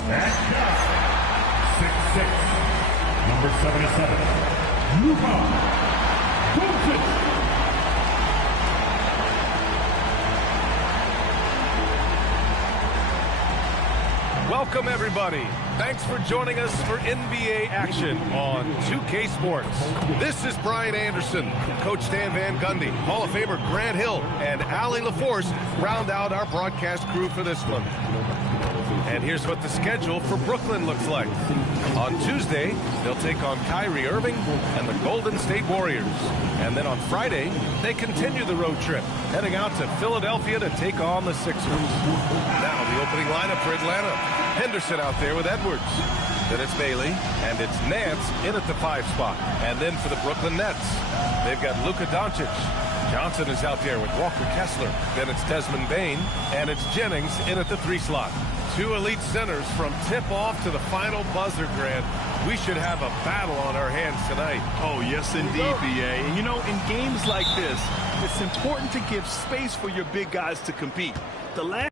And shot. 6'6", number 77, Luka Doncic. Welcome, everybody. Thanks for joining us for NBA action on 2K Sports. This is Brian Anderson, Coach Stan Van Gundy, Hall of Famer Grant Hill, and Allie LaForce round out our broadcast crew for this one. And here's what the schedule for Brooklyn looks like. On Tuesday, they'll take on Kyrie Irving and the Golden State Warriors. And then on Friday, they continue the road trip, heading out to Philadelphia to take on the Sixers. Now the opening lineup for Atlanta. Henderson out there with Edwards. Then it's Bailey, and it's Nance in at the 5 spot. And then for the Brooklyn Nets, they've got Luka Doncic. Johnson is out there with Walker Kessler. Then it's Desmond Bane, and it's Jennings in at the 3 slot. 2 elite centers from tip-off to the final buzzer, Grant. We should have a battle on our hands tonight. Oh, yes, indeed, B.A. And, you know, in games like this, it's important to give space for your big guys to compete. The last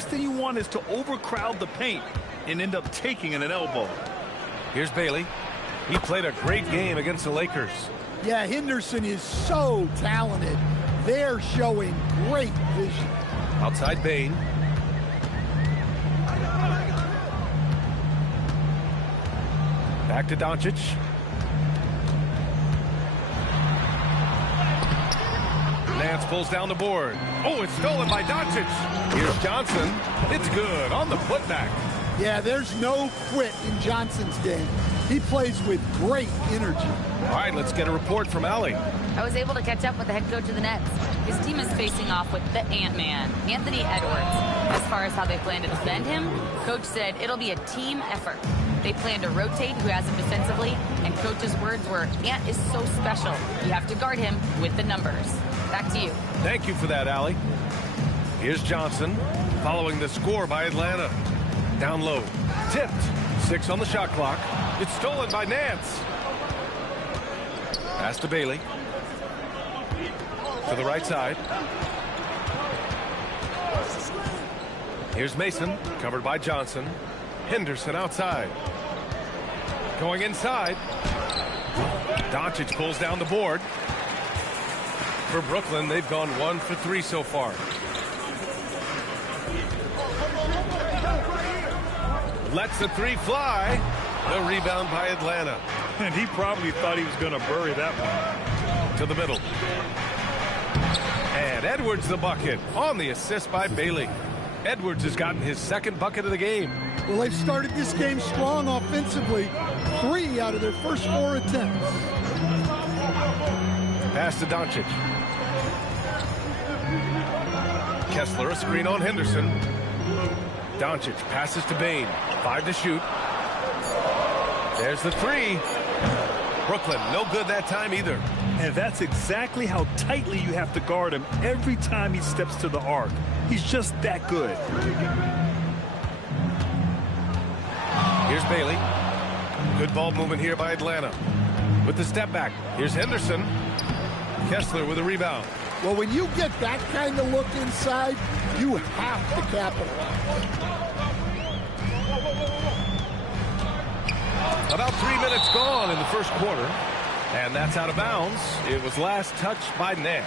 thing you want is to overcrowd the paint and end up taking an elbow. Here's Bailey. He played a great game against the Lakers. Yeah, Henderson is so talented. They're showing great vision. Outside Bane. Back to Doncic. Nance pulls down the board. Oh, it's stolen by Doncic. Here's Johnson. It's good on the putback. Yeah, there's no quit in Johnson's game. He plays with great energy. All right, let's get a report from Allie. I was able to catch up with the head coach of the Nets. His team is facing off with the Ant-Man, Anthony Edwards. As far as how they plan to defend him, Coach said it'll be a team effort. They plan to rotate who has him defensively, and Coach's words were, Ant is so special. You have to guard him with the numbers. Back to you. Thank you for that, Allie. Here's Johnson, following the score by Atlanta. Down low, tipped. 6 on the shot clock. It's stolen by Nance. Pass to Bailey. To the right side. Here's Mason, covered by Johnson. Henderson outside. Going inside. Doncic pulls down the board. For Brooklyn, they've gone 1 for 3 so far. Lets the 3 fly. The rebound by Atlanta. And he probably thought he was going to bury that one. To the middle. And Edwards the bucket on the assist by Bailey. Edwards has gotten his 2nd bucket of the game. Well, they've started this game strong offensively. 3 out of their first 4 attempts. Pass to Doncic. Kessler, a screen on Henderson. Doncic passes to Bane. 5 to shoot. There's the 3. Brooklyn, no good that time either. And that's exactly how tightly you have to guard him every time he steps to the arc. He's just that good. Here's Bailey. Good ball movement here by Atlanta. With the step back, here's Henderson. Kessler with a rebound. Well, when you get that kind of look inside, you have to capitalize. About 3 minutes gone in the first quarter. And that's out of bounds. It was last touched by Nance.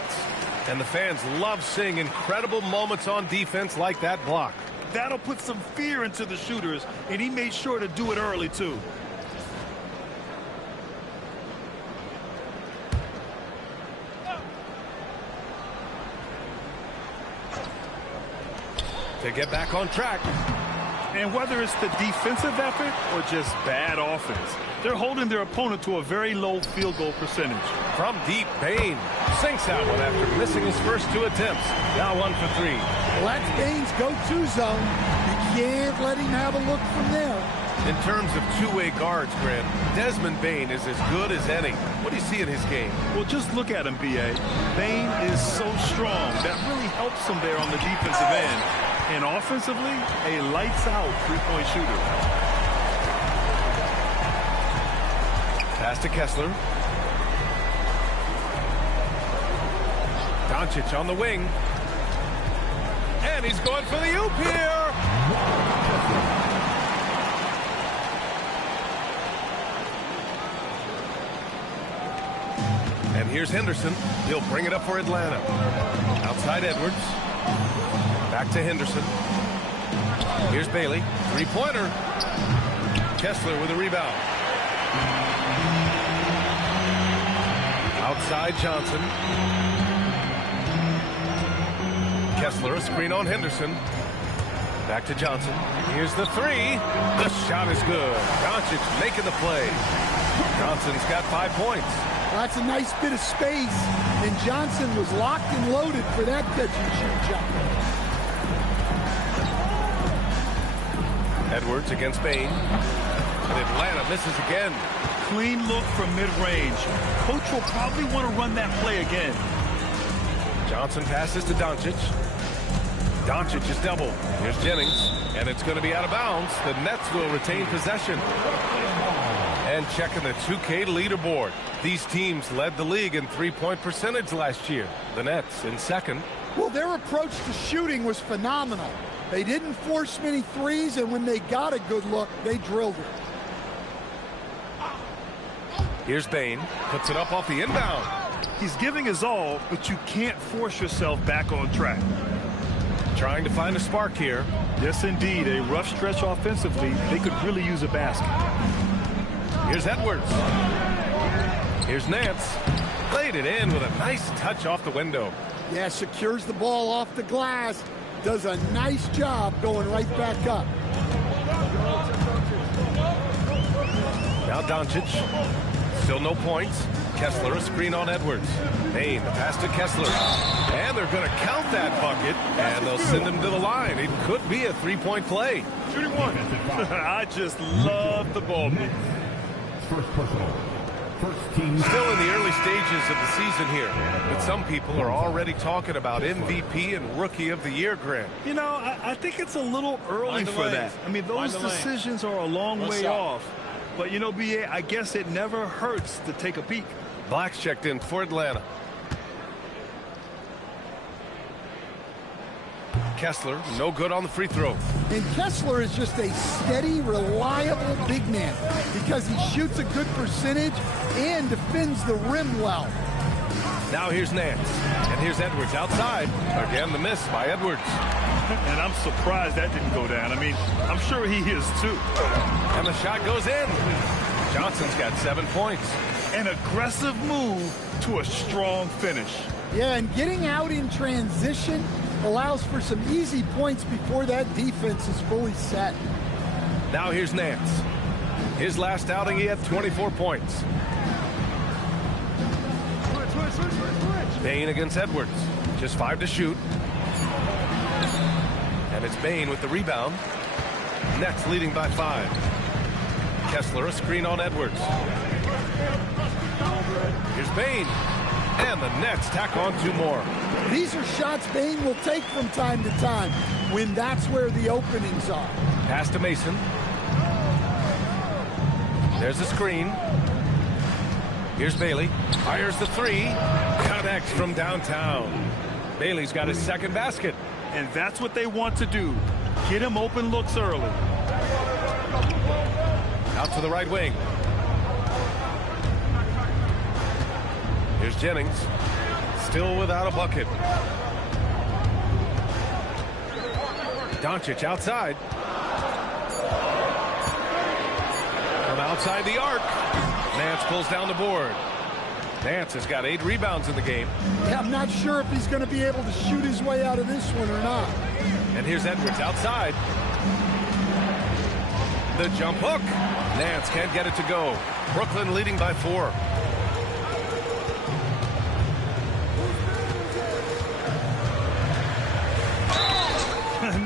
And the fans love seeing incredible moments on defense like that block. That'll put some fear into the shooters, and he made sure to do it early, too. To get back on track. And whether it's the defensive effort or just bad offense, they're holding their opponent to a very low field goal percentage. From deep, Bane sinks that one after missing his first 2 attempts. Now 1 for 3. Well, that's Bane's go-to zone. You can't let him have a look from there. In terms of two-way guards, Grant, Desmond Bane is as good as any. What do you see in his game? Well, just look at him, B.A. Bane is so strong. That really helps him there on the defensive end. And offensively, a lights-out three-point shooter. Pass to Kessler. Doncic on the wing. And he's going for the oop here. And here's Henderson. He'll bring it up for Atlanta. Outside Edwards. Back to Henderson. Here's Bailey. Three-pointer. Kessler with a rebound. Outside Johnson. Kessler, a screen on Henderson. Back to Johnson. Here's the three. The shot is good. Doncic making the play. Johnson's got 5 points. Well, that's a nice bit of space, and Johnson was locked and loaded for that catch-and-shoot jumper. Edwards against Bain. And Atlanta misses again. Clean look from mid-range. Coach will probably want to run that play again. Johnson passes to Doncic. Doncic is double. Here's Jennings, and it's going to be out of bounds. The Nets will retain possession. And checking the 2K leaderboard. These teams led the league in three-point percentage last year. The Nets in second. Well, their approach to shooting was phenomenal. They didn't force many threes, and when they got a good look, they drilled it. Here's Bain. Puts it up off the inbound. He's giving his all, but you can't force yourself back on track. Trying to find a spark here. Yes, indeed. A rough stretch offensively. They could really use a basket. Here's Edwards. Here's Nance. Played it in with a nice touch off the window. Yeah, secures the ball off the glass. Does a nice job going right back up. Now Doncic. Still no points. Kessler, a screen on Edwards. Bain, the pass to Kessler. And they're going to count that bucket, and they'll send him to the line. It could be a three-point play. Shooting one. I just love the ball. First personal. First team. Still in the early stages of the season here, but some people are already talking about MVP and Rookie of the Year, Grant. You know, I think it's a little early for that. I mean, those decisions are a long way off. But, you know, B.A., I guess it never hurts to take a peek. Black's checked in for Atlanta. Kessler, no good on the free throw. And Kessler is just a steady, reliable big man because he shoots a good percentage and defends the rim well. Now here's Nance. And here's Edwards outside. Again, the miss by Edwards. And I'm surprised that didn't go down. I mean, I'm sure he is too. And the shot goes in. Johnson's got 7 points. An aggressive move to a strong finish. Yeah, and getting out in transition allows for some easy points before that defense is fully set. Now here's Nance. His last outing, he had 24 points. Bain against Edwards. Just 5 to shoot. And it's Bain with the rebound. Nets leading by 5. Kessler, a screen on Edwards. Here's Bain. And the Nets tack on 2 more. These are shots Bain will take from time to time when that's where the openings are. Pass to Mason. There's the screen. Here's Bailey. Fires the three. Connects from downtown. Bailey's got his second basket. And that's what they want to do. Get him open looks early. Out to the right wing. Here's Jennings. Still without a bucket. Doncic outside. From outside the arc. Nance pulls down the board. Nance has got 8 rebounds in the game. Yeah, I'm not sure if he's going to be able to shoot his way out of this one or not. And here's Edwards outside. The jump hook. Nance can't get it to go. Brooklyn leading by 4.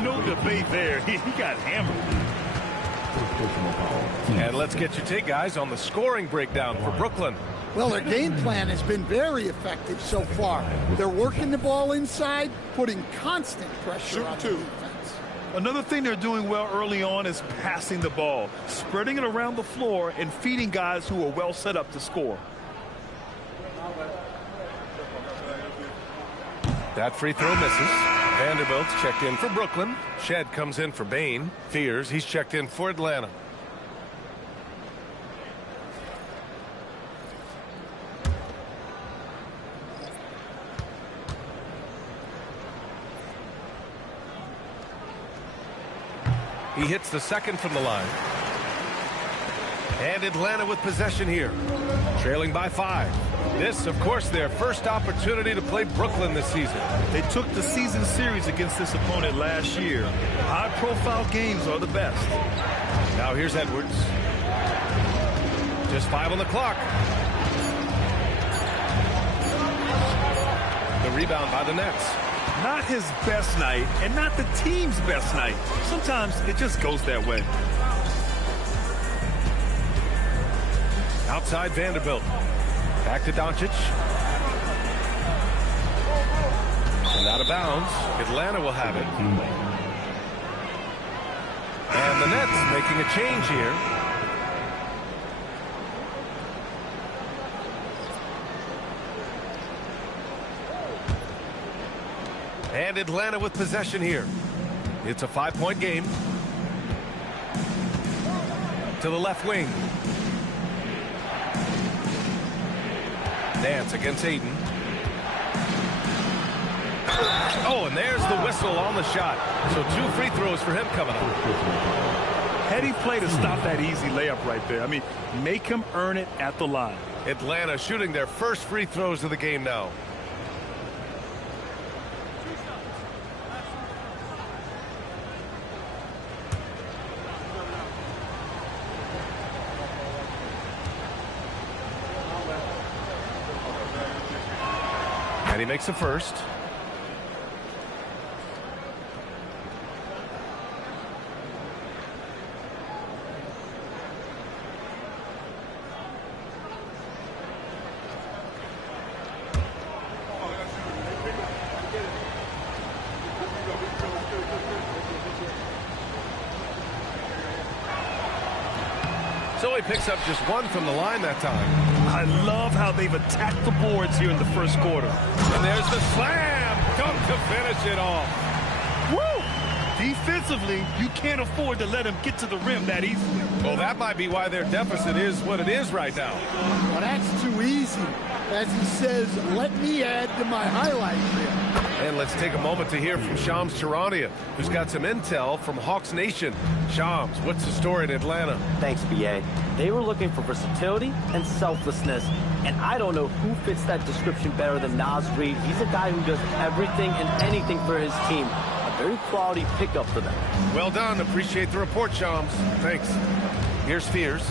No debate there. He got hammered. And let's get your take, guys, on the scoring breakdown for Brooklyn. Well, their game plan has been very effective so far. They're working the ball inside, putting constant pressure on the defense. Another thing they're doing well early on is passing the ball, spreading it around the floor and feeding guys who are well set up to score. That free throw misses. Vanderbilt's checked in for Brooklyn. Shed comes in for Bain. Fears, he's checked in for Atlanta. He hits the second from the line. And Atlanta with possession here, trailing by 5. This, of course, their first opportunity to play Brooklyn this season. They took the season series against this opponent last year. High-profile games are the best. Now here's Edwards. Just 5 on the clock. The rebound by the Nets. Not his best night, and not the team's best night. Sometimes it just goes that way. Outside Vanderbilt. Back to Doncic. And out of bounds. Atlanta will have it. And the Nets making a change here. And Atlanta with possession here. It's a 5-point game. To the left wing. Dance against Aiden. Oh, and there's the whistle on the shot. So 2 free throws for him coming up. Heady play to stop that easy layup right there. I mean, make him earn it at the line. Atlanta shooting their first free throws of the game now. And he makes the first. So he picks up just 1 from the line that time. I love how they've attacked the boards here in the first quarter. And there's the slam. Come to finish it off. Woo! Defensively, you can't afford to let him get to the rim that easily. Well, that might be why their deficit is what it is right now. Well, that's too easy. As he says, let me add to my highlight reel. And let's take a moment to hear from Shams Charania, who's got some intel from Hawks Nation. Shams, what's the story in Atlanta? Thanks, BA. They were looking for versatility and selflessness, and I don't know who fits that description better than Naz Reid. He's a guy who does everything and anything for his team. A very quality pickup for them. Well done. Appreciate the report, Shams. Thanks. Here's Fears.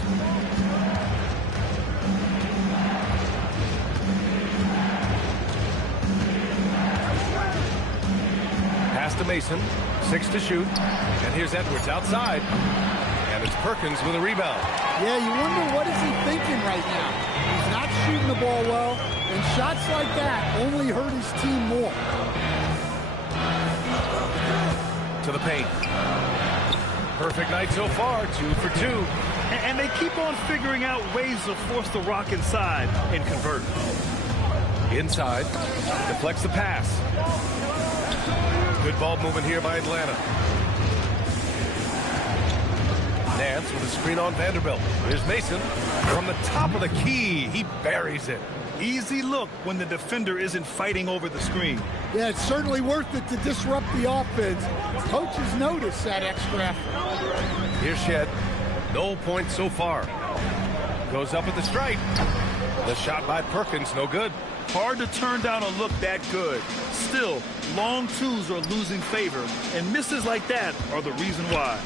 Pass to Mason. 6 to shoot. And here's Edwards outside. And it's Perkins with a rebound. Yeah, you wonder what is he thinking right now. He's not shooting the ball well, and shots like that only hurt his team more. To the paint. Perfect night so far, 2 for 2. And they keep on figuring out ways to force the rock inside and convert. Inside. Deflects the pass. Good ball movement here by Atlanta. Nance with a screen on Vanderbilt. Here's Mason. From the top of the key, he buries it. Easy look when the defender isn't fighting over the screen. Yeah, it's certainly worth it to disrupt the offense. Coaches notice that extra effort. Here's Shed. No points so far. Goes up at the stripe. The shot by Perkins, no good. Hard to turn down a look that good. Still, long twos are losing favor, and misses like that are the reason why.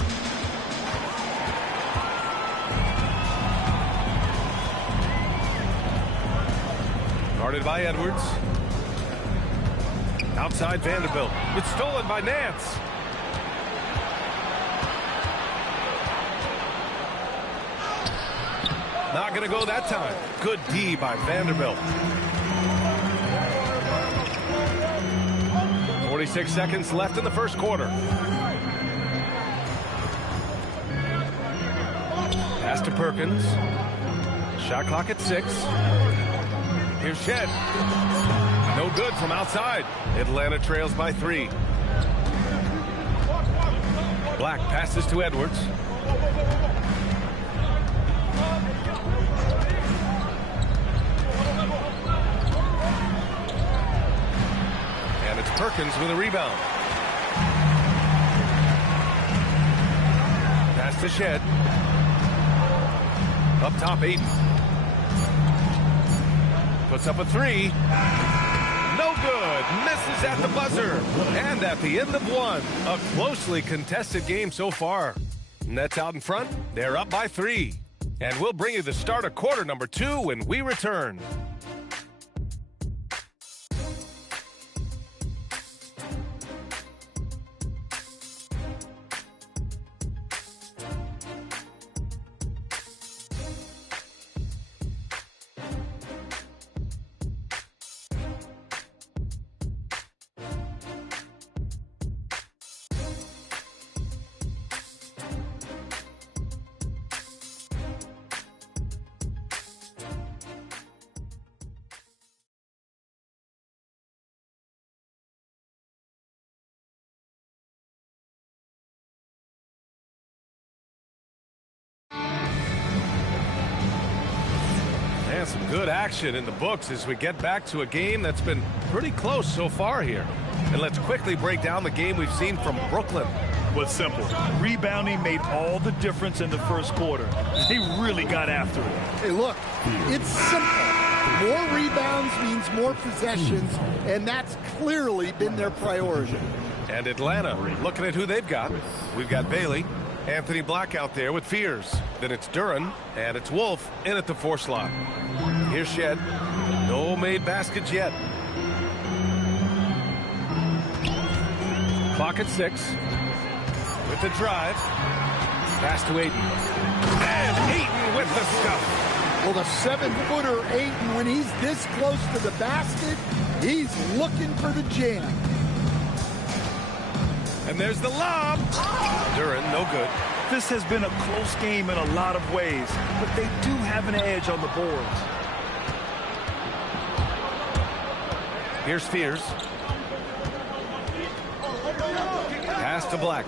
Guarded by Edwards. Outside Vanderbilt. It's stolen by Nance. Not going to go that time. Good D by Vanderbilt. 46 seconds left in the first quarter. Pass to Perkins. Shot clock at 6. Here's Shed. No good from outside. Atlanta trails by 3. Black passes to Edwards. And it's Perkins with a rebound. Pass to Shed. Up top, Aiden. Puts up a three. No good. Misses at the buzzer. And at the end of one, a closely contested game so far. Nets out in front. They're up by 3. And we'll bring you the start of quarter number 2 when we return. And some good action in the books as we get back to a game that's been pretty close so far here. And let's quickly break down the game we've seen from Brooklyn. Was simple. Rebounding made all the difference in the first quarter. They really got after it. Hey, look, it's simple. More rebounds means more possessions, and that's clearly been their priority. And Atlanta, looking at who they've got. We've got Bailey, Anthony Black out there with Fears. Then it's Duran, and it's Wolf in at the 4 slot. Here's Shed. No made baskets yet. Clock at 6. With the drive. Pass to Aiden. And Aiden with the stuff. Well, the 7-footer Aiden, when he's this close to the basket, he's looking for the jam. And there's the lob. Duran, no good. This has been a close game in a lot of ways, but they do have an edge on the boards. Here's Fears. Pass to Black.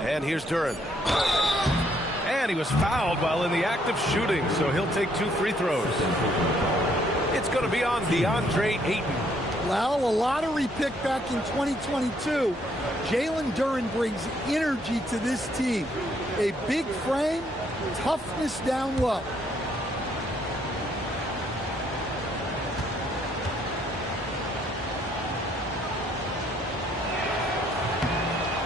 And here's Duran. And he was fouled while in the act of shooting, so he'll take 2 free throws. It's going to be on DeAndre Ayton. Well, a lottery pick back in 2022. Jalen Duran brings energy to this team. A big frame, toughness down low.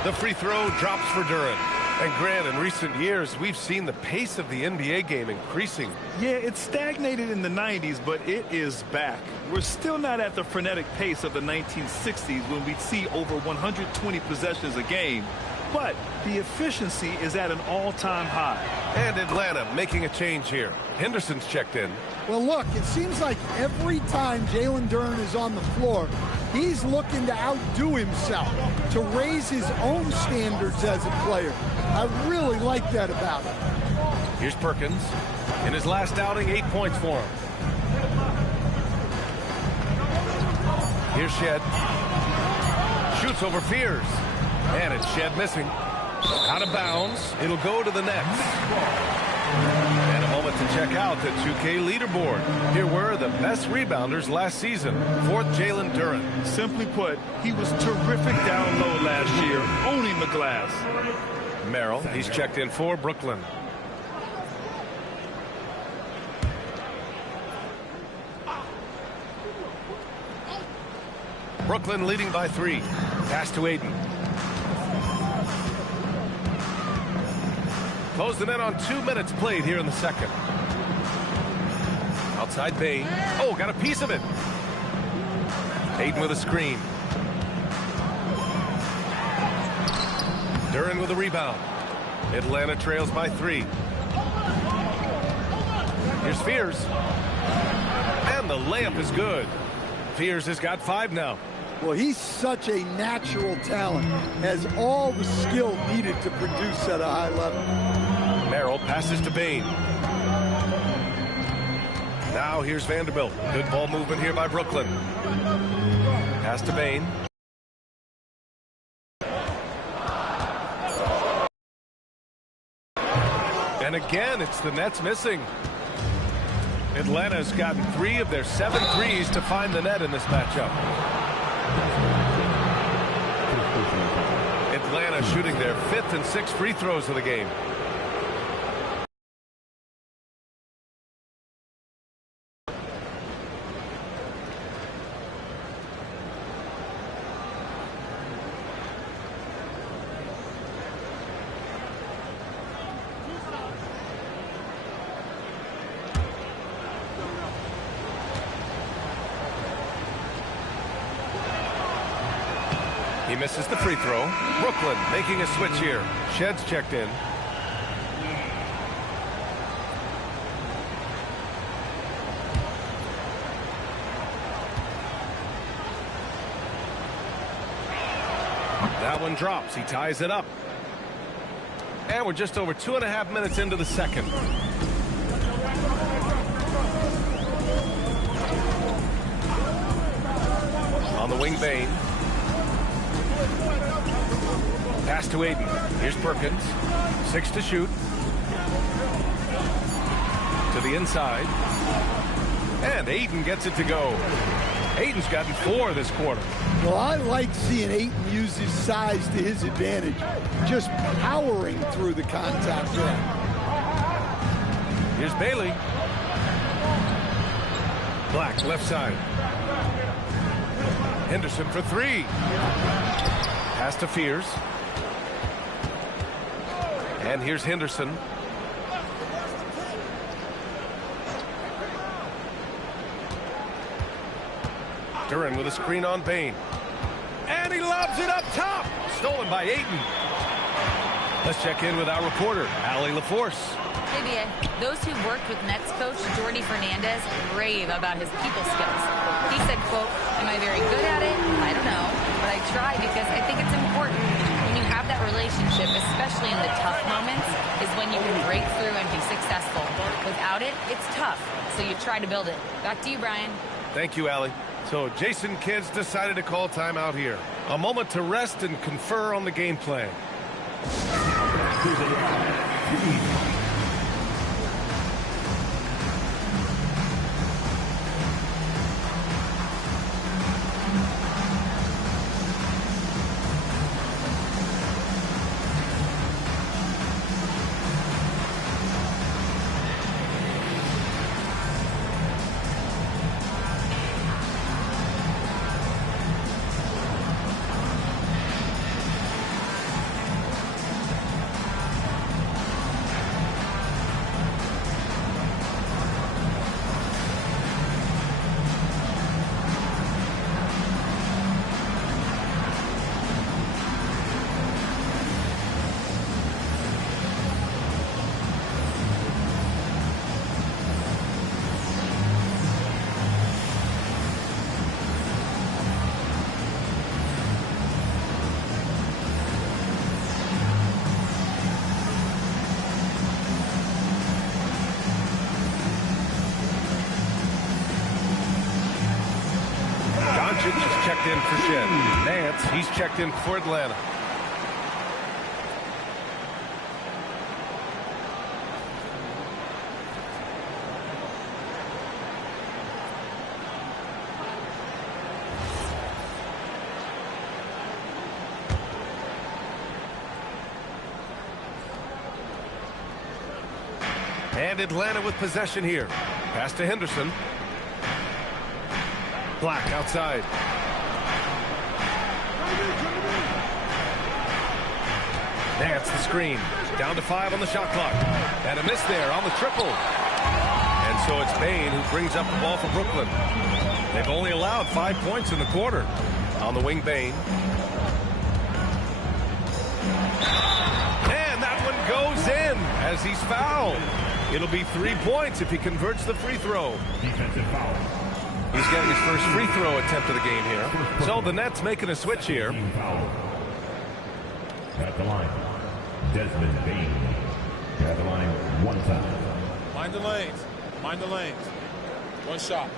The free throw drops for Duran. And Grant, in recent years, we've seen the pace of the NBA game increasing. Yeah, it stagnated in the 90s, but it is back. We're still not at the frenetic pace of the 1960s when we'd see over 120 possessions a game. But the efficiency is at an all-time high. And Atlanta making a change here. Henderson's checked in. Well, look, it seems like every time Jalen Duran is on the floor, he's looking to outdo himself, to raise his own standards as a player. I really like that about him. Here's Perkins. In his last outing, 8 points for him. Here's Shed. Shoots over Fears. And it's Shed missing. Out of bounds. It'll go to the Nets. And a moment to check out the 2K leaderboard. Here were the best rebounders last season. 4th, Jalen Duran. Simply put, he was terrific down low last year, owning the glass. Merrill, he's checked in for Brooklyn. Brooklyn leading by 3. Pass to Aiden. Closing in on 2 minutes played here in the second. Outside Bain. Oh, got a piece of it. Aiden with a screen. Duran with a rebound. Atlanta trails by 3. Here's Fears. And the layup is good. Fears has got 5 now. Well, he's such a natural talent, has all the skill needed to produce at a high level. Merrill passes to Bain. Now here's Vanderbilt. Good ball movement here by Brooklyn. Pass to Bain. And again, it's the Nets missing. Atlanta's gotten 3 of their 7 threes to find the net in this matchup. Atlanta shooting their 5th and 6th free throws of the game. He misses the free throw. Brooklyn making a switch here. Shedd's checked in. That one drops. He ties it up. And we're just over 2.5 minutes into the second. On the wing, Bain. Pass to Aiden. Here's Perkins. 6 to shoot. To the inside. And Aiden gets it to go. Aiden's gotten 4 this quarter. Well, I like seeing Aiden use his size to his advantage. Just powering through the contact there. Here's Bailey. Black, left side. Henderson for 3. Pass to Fears. And here's Henderson. Duran with a screen on Bain. And he lobs it up top. Stolen by Aiden. Let's check in with our reporter, Allie LaForce. Hey, B.A., those who worked with Nets coach Jordy Fernandez rave about his people skills. He said, quote, "Am I very good at it? I don't know. But I try because I think it's important. When you have that relationship, especially in the tough moments, is when you can break through and be successful. Without it, it's tough. So you try to build it." Back to you, Brian. Thank you, Allie. So Jason Kidd's decided to call timeout here. A moment to rest and confer on the game plan. Is checked in for Shed. Nance, he's checked in for Atlanta. And Atlanta with possession here. Pass to Henderson. Black outside. Nance the screen. Down to 5 on the shot clock. And a miss there on the triple. And so it's Bain who brings up the ball for Brooklyn. They've only allowed 5 points in the quarter. On the wing, Bain. And that one goes in as he's fouled. It'll be 3 points if he converts the free throw. Defensive foul. He's getting his first free throw attempt of the game here. So the Nets making a switch here. At the line, Desmond Bain. At the line, 1 time. Mind the lanes. Mind the lanes. One shot.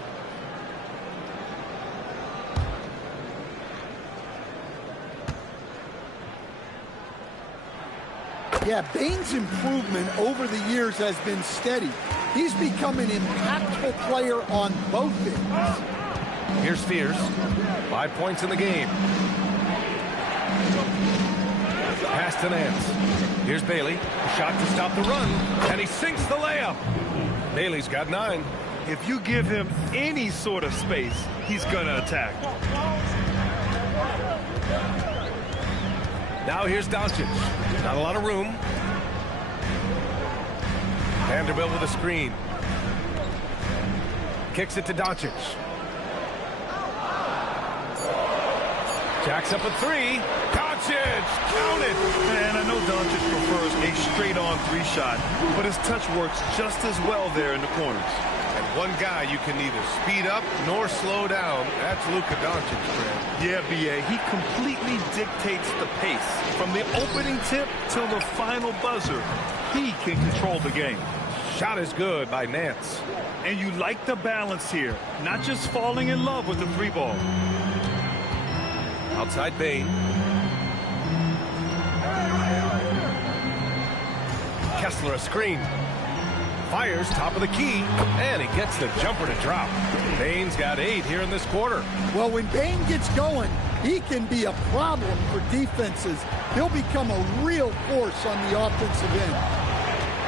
Yeah, Bane's improvement over the years has been steady. He's become an impactful player on both ends. Here's Spears. 5 points in the game. Pass to Nance. Here's Bailey. Shot to stop the run, and he sinks the layup. Bailey's got 9. If you give him any sort of space, he's going to attack. Now here's Doncic. Not a lot of room. Vanderbilt with a screen. Kicks it to Doncic. Jacks up a 3. Doncic, count it. Man, I know Doncic prefers a straight-on 3-shot, but his touch works just as well there in the corners. And one guy you can neither speed up nor slow down. That's Luka Doncic, Fred. Yeah, B.A., he completely dictates the pace. From the opening tip till the final buzzer, he can control the game. Shot is good by Nance. And you like the balance here, not just falling in love with the 3-ball. Outside Bane. Kessler a screen. Fires top of the key, and he gets the jumper to drop. Bane's got 8 here in this quarter. Well, when Bane gets going, he can be a problem for defenses. He'll become a real force on the offensive end.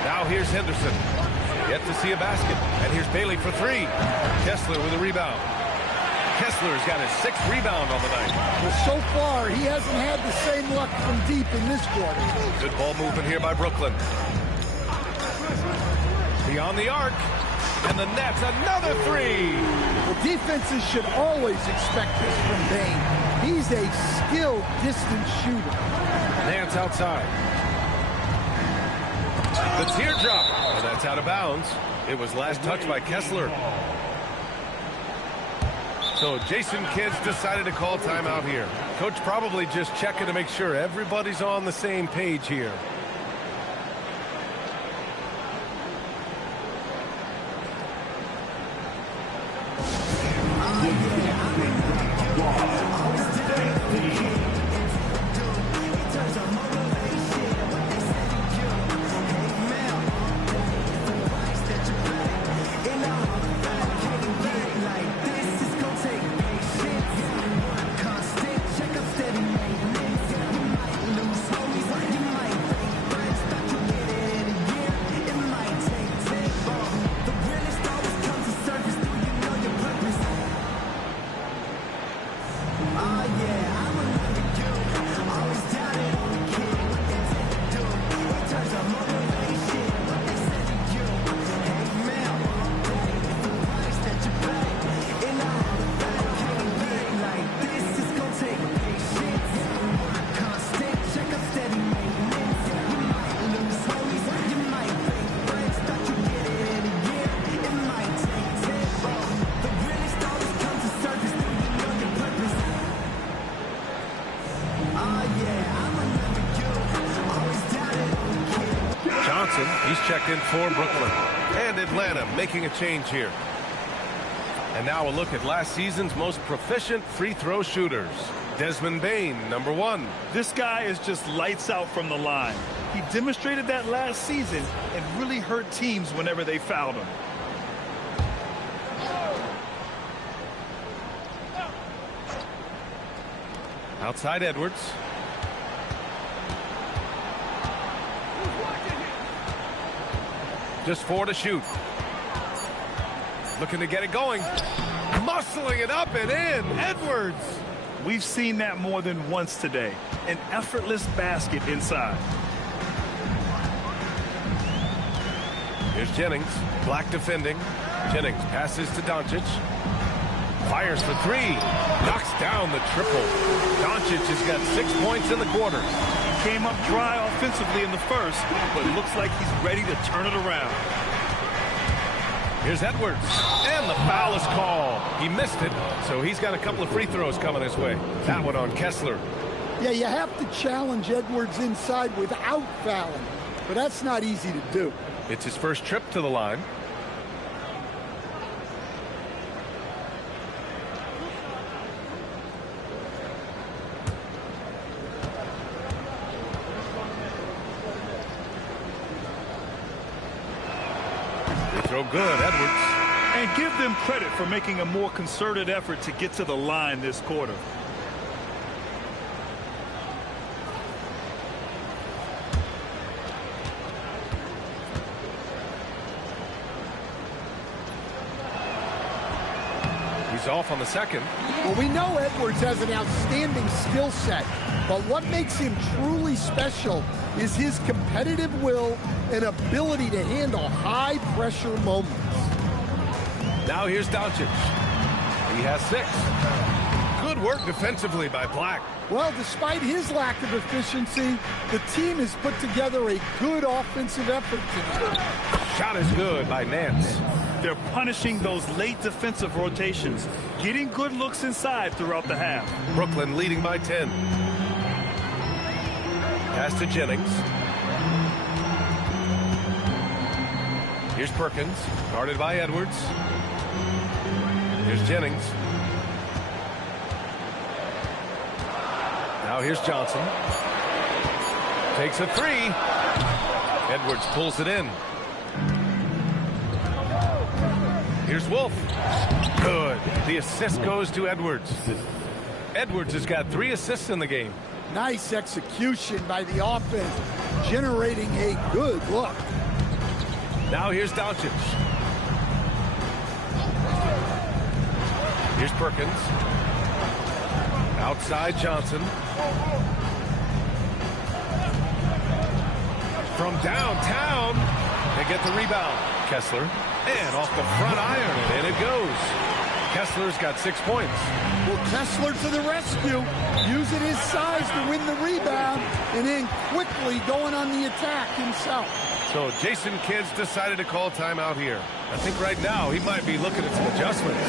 Now here's Henderson. Yet to see a basket. And here's Bailey for 3. Kessler with a rebound. Kessler's got his 6th rebound on the night. Well, so far, he hasn't had the same luck from deep in this quarter. Good ball movement here by Brooklyn. Beyond the arc. And the Nets, another 3. Well, defenses should always expect this from Bane. He's a skilled distance shooter. Nance outside. The teardrop. And that's out of bounds. It was last touched by Kessler. So Jason Kidd's decided to call timeout here. Coach probably just checking to make sure everybody's on the same page here. He's checked in for Brooklyn. And Atlanta making a change here. And now a look at last season's most proficient free throw shooters. Desmond Bane, number 1. This guy is just lights out from the line. He demonstrated that last season and really hurt teams whenever they fouled him. Outside Edwards. Just 4 to shoot. Looking to get it going. Muscling it up and in. Edwards. We've seen that more than once today. An effortless basket inside. Here's Jennings. Black defending. Jennings passes to Doncic. Fires for 3. Knocks down the triple. Doncic has got 6 points in the quarter. Came up dry offensively in the first, but looks like he's ready to turn it around. Here's Edwards, and the foul is called. He missed it, so he's got a couple of free throws coming his way. That one on Kessler. Yeah, you have to challenge Edwards inside without fouling, but that's not easy to do. It's his first trip to the line. throw good, Edwards. And give them credit for making a more concerted effort to get to the line this quarter. He's off on the second. Well, we know Edwards has an outstanding skill set, but what makes him truly special is his competitive will and ability to handle high-pressure moments. Now here's Doncic. He has 6. Good work defensively by Black. Well, despite his lack of efficiency, the team has put together a good offensive effort tonight. Shot is good by Nance. They're punishing those late defensive rotations, getting good looks inside throughout the half. Brooklyn leading by 10. Pass to Jennings. Here's Perkins, guarded by Edwards. Here's Jennings. Now here's Johnson. Takes a 3. Edwards pulls it in. Here's Wolf. Good. The assist goes to Edwards. Edwards has got 3 assists in the game. Nice execution by the offense, generating a good look. Now here's Doncic. Here's Perkins. Outside Johnson. From downtown, they get the rebound. Kessler. And off the front iron, and it goes. Kessler's got 6 points. Well, Kessler to the rescue, using his size to win the rebound, and then quickly going on the attack himself. So Jason Kidd's decided to call timeout here. I think right now he might be looking at some adjustments.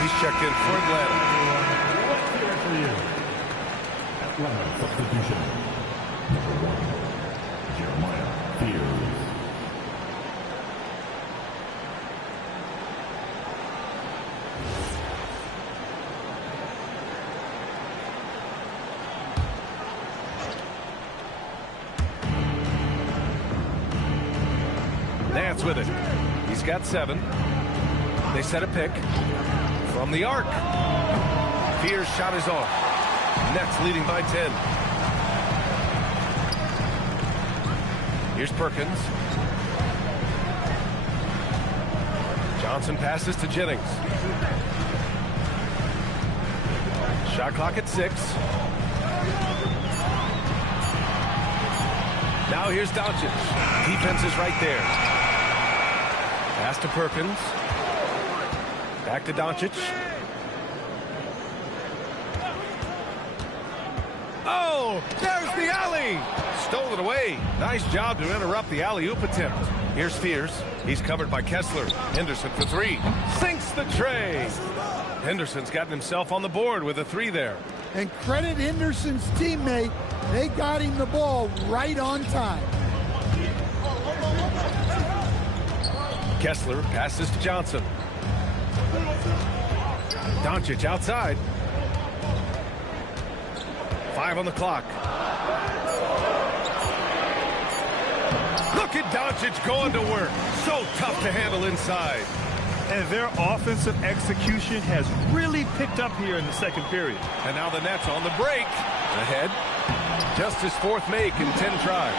He's checked in for Atlanta. Atlanta substitution. Number 1, Jeremiah Fears. Nance with it. He's got 7. They set a pick. From the arc. Fears shot is off. Nets leading by 10. Here's Perkins. Johnson passes to Jennings. Shot clock at 6. Now here's Doncic. Defense is right there. Pass to Perkins. Back to Doncic. Oh, there's the alley. Stole it away. Nice job to interrupt the alley-oop attempt. Here's Fears. He's covered by Kessler. Henderson for 3. Sinks the tray. Henderson's gotten himself on the board with a 3 there. And credit Henderson's teammate. They got him the ball right on time. Kessler passes to Johnson. Doncic outside. 5 on the clock. Look at Doncic going to work. So tough to handle inside. And their offensive execution has really picked up here in the second period. And now the Nets on the break. Ahead Just his fourth make in 10 tries.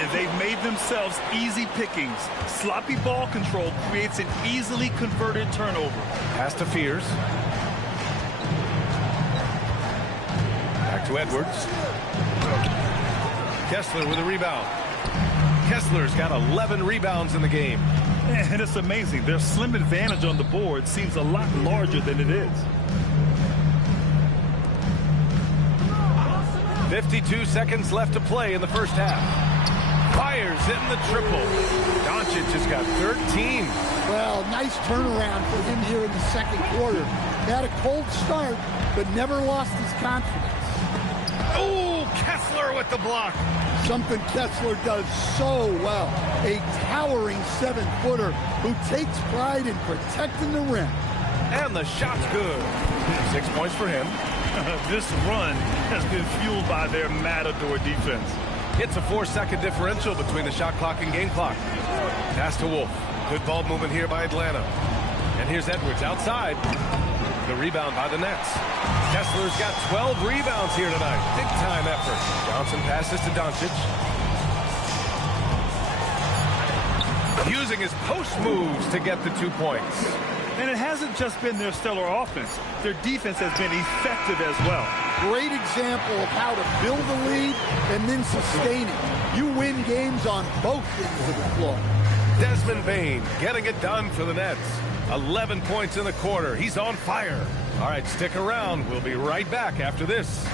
And they've made themselves easy pickings. Sloppy ball control creates an easily converted turnover. Pass to Fears. Back to Edwards. Kessler with a rebound. Kessler's got 11 rebounds in the game. And it's amazing. Their slim advantage on the board seems a lot larger than it is. 52 seconds left to play in the first half. Fires hitting the triple. Doncic has got 13. Well, nice turnaround for him here in the second quarter. Had a cold start, but never lost his confidence. Oh, Kessler with the block. Something Kessler does so well. A towering 7-footer who takes pride in protecting the rim. And the shot's good. 6 points for him. This run has been fueled by their Matador defense. It's a 4-second differential between the shot clock and game clock. Pass to Wolf. Good ball movement here by Atlanta. And here's Edwards outside. The rebound by the Nets. Kessler's got 12 rebounds here tonight. Big time effort. Johnson passes to Doncic. Using his post moves to get the 2 points. And it hasn't just been their stellar offense. Their defense has been effective as well. Great example of how to build a lead and then sustain it. You win games on both ends of the floor. Desmond Bane getting it done for the Nets. 11 points in the quarter. He's on fire. All right, stick around. We'll be right back after this.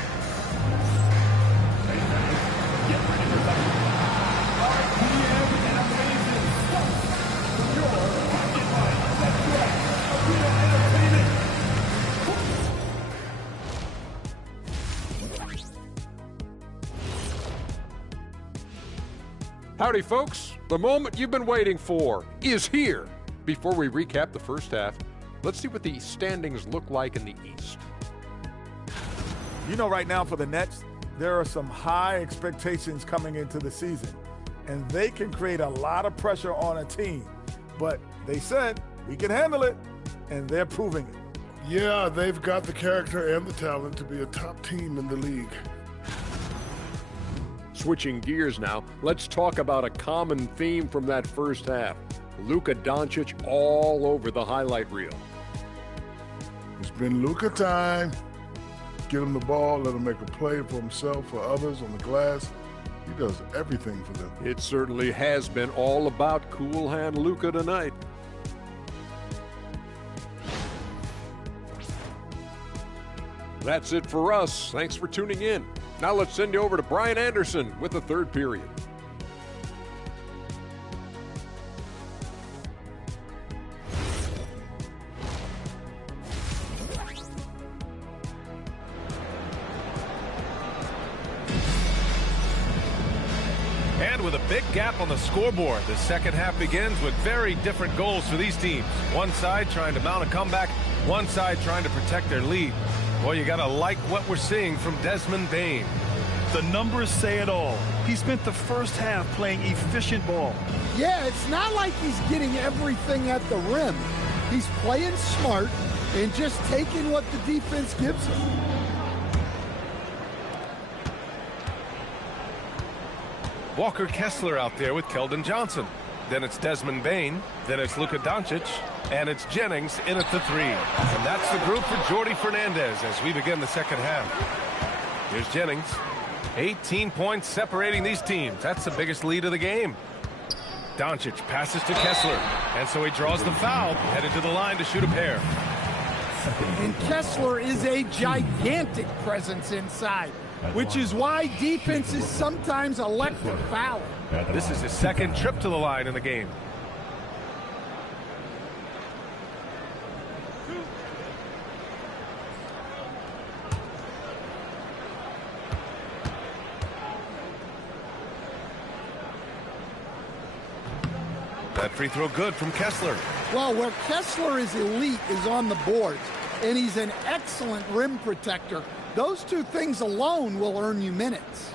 Howdy, folks. The moment you've been waiting for is here. Before we recap the first half, let's see what the standings look like in the East. You know, right now for the Nets, there are some high expectations coming into the season, and they can create a lot of pressure on a team. But they said, we can handle it, and they're proving it. Yeah, they've got the character and the talent to be a top team in the league. Switching gears now, let's talk about a common theme from that first half. Luka Doncic all over the highlight reel. It's been Luka time. Get him the ball, let him make a play for himself, for others on the glass. He does everything for them. It certainly has been all about cool hand Luka tonight. That's it for us. Thanks for tuning in. Now let's send you over to Brian Anderson with the third period. And with a big gap on the scoreboard, the second half begins with very different goals for these teams. One side trying to mount a comeback, one side trying to protect their lead. Well, you got to like what we're seeing from Desmond Bane. The numbers say it all. He spent the first half playing efficient ball. Yeah, it's not like he's getting everything at the rim. He's playing smart and just taking what the defense gives him. Walker Kessler out there with Keldon Johnson. Then it's Desmond Bane. Then it's Luka Doncic. And it's Jennings in at the 3. And that's the group for Jordi Fernandez as we begin the second half. Here's Jennings. 18 points separating these teams. That's the biggest lead of the game. Doncic passes to Kessler. And so he draws the foul, headed to the line to shoot a pair. And Kessler is a gigantic presence inside, which is why defenses sometimes elect to foul. This is his second trip to the line in the game. That free throw good from Kessler. Well, where Kessler is elite is on the boards, and he's an excellent rim protector. Those two things alone will earn you minutes.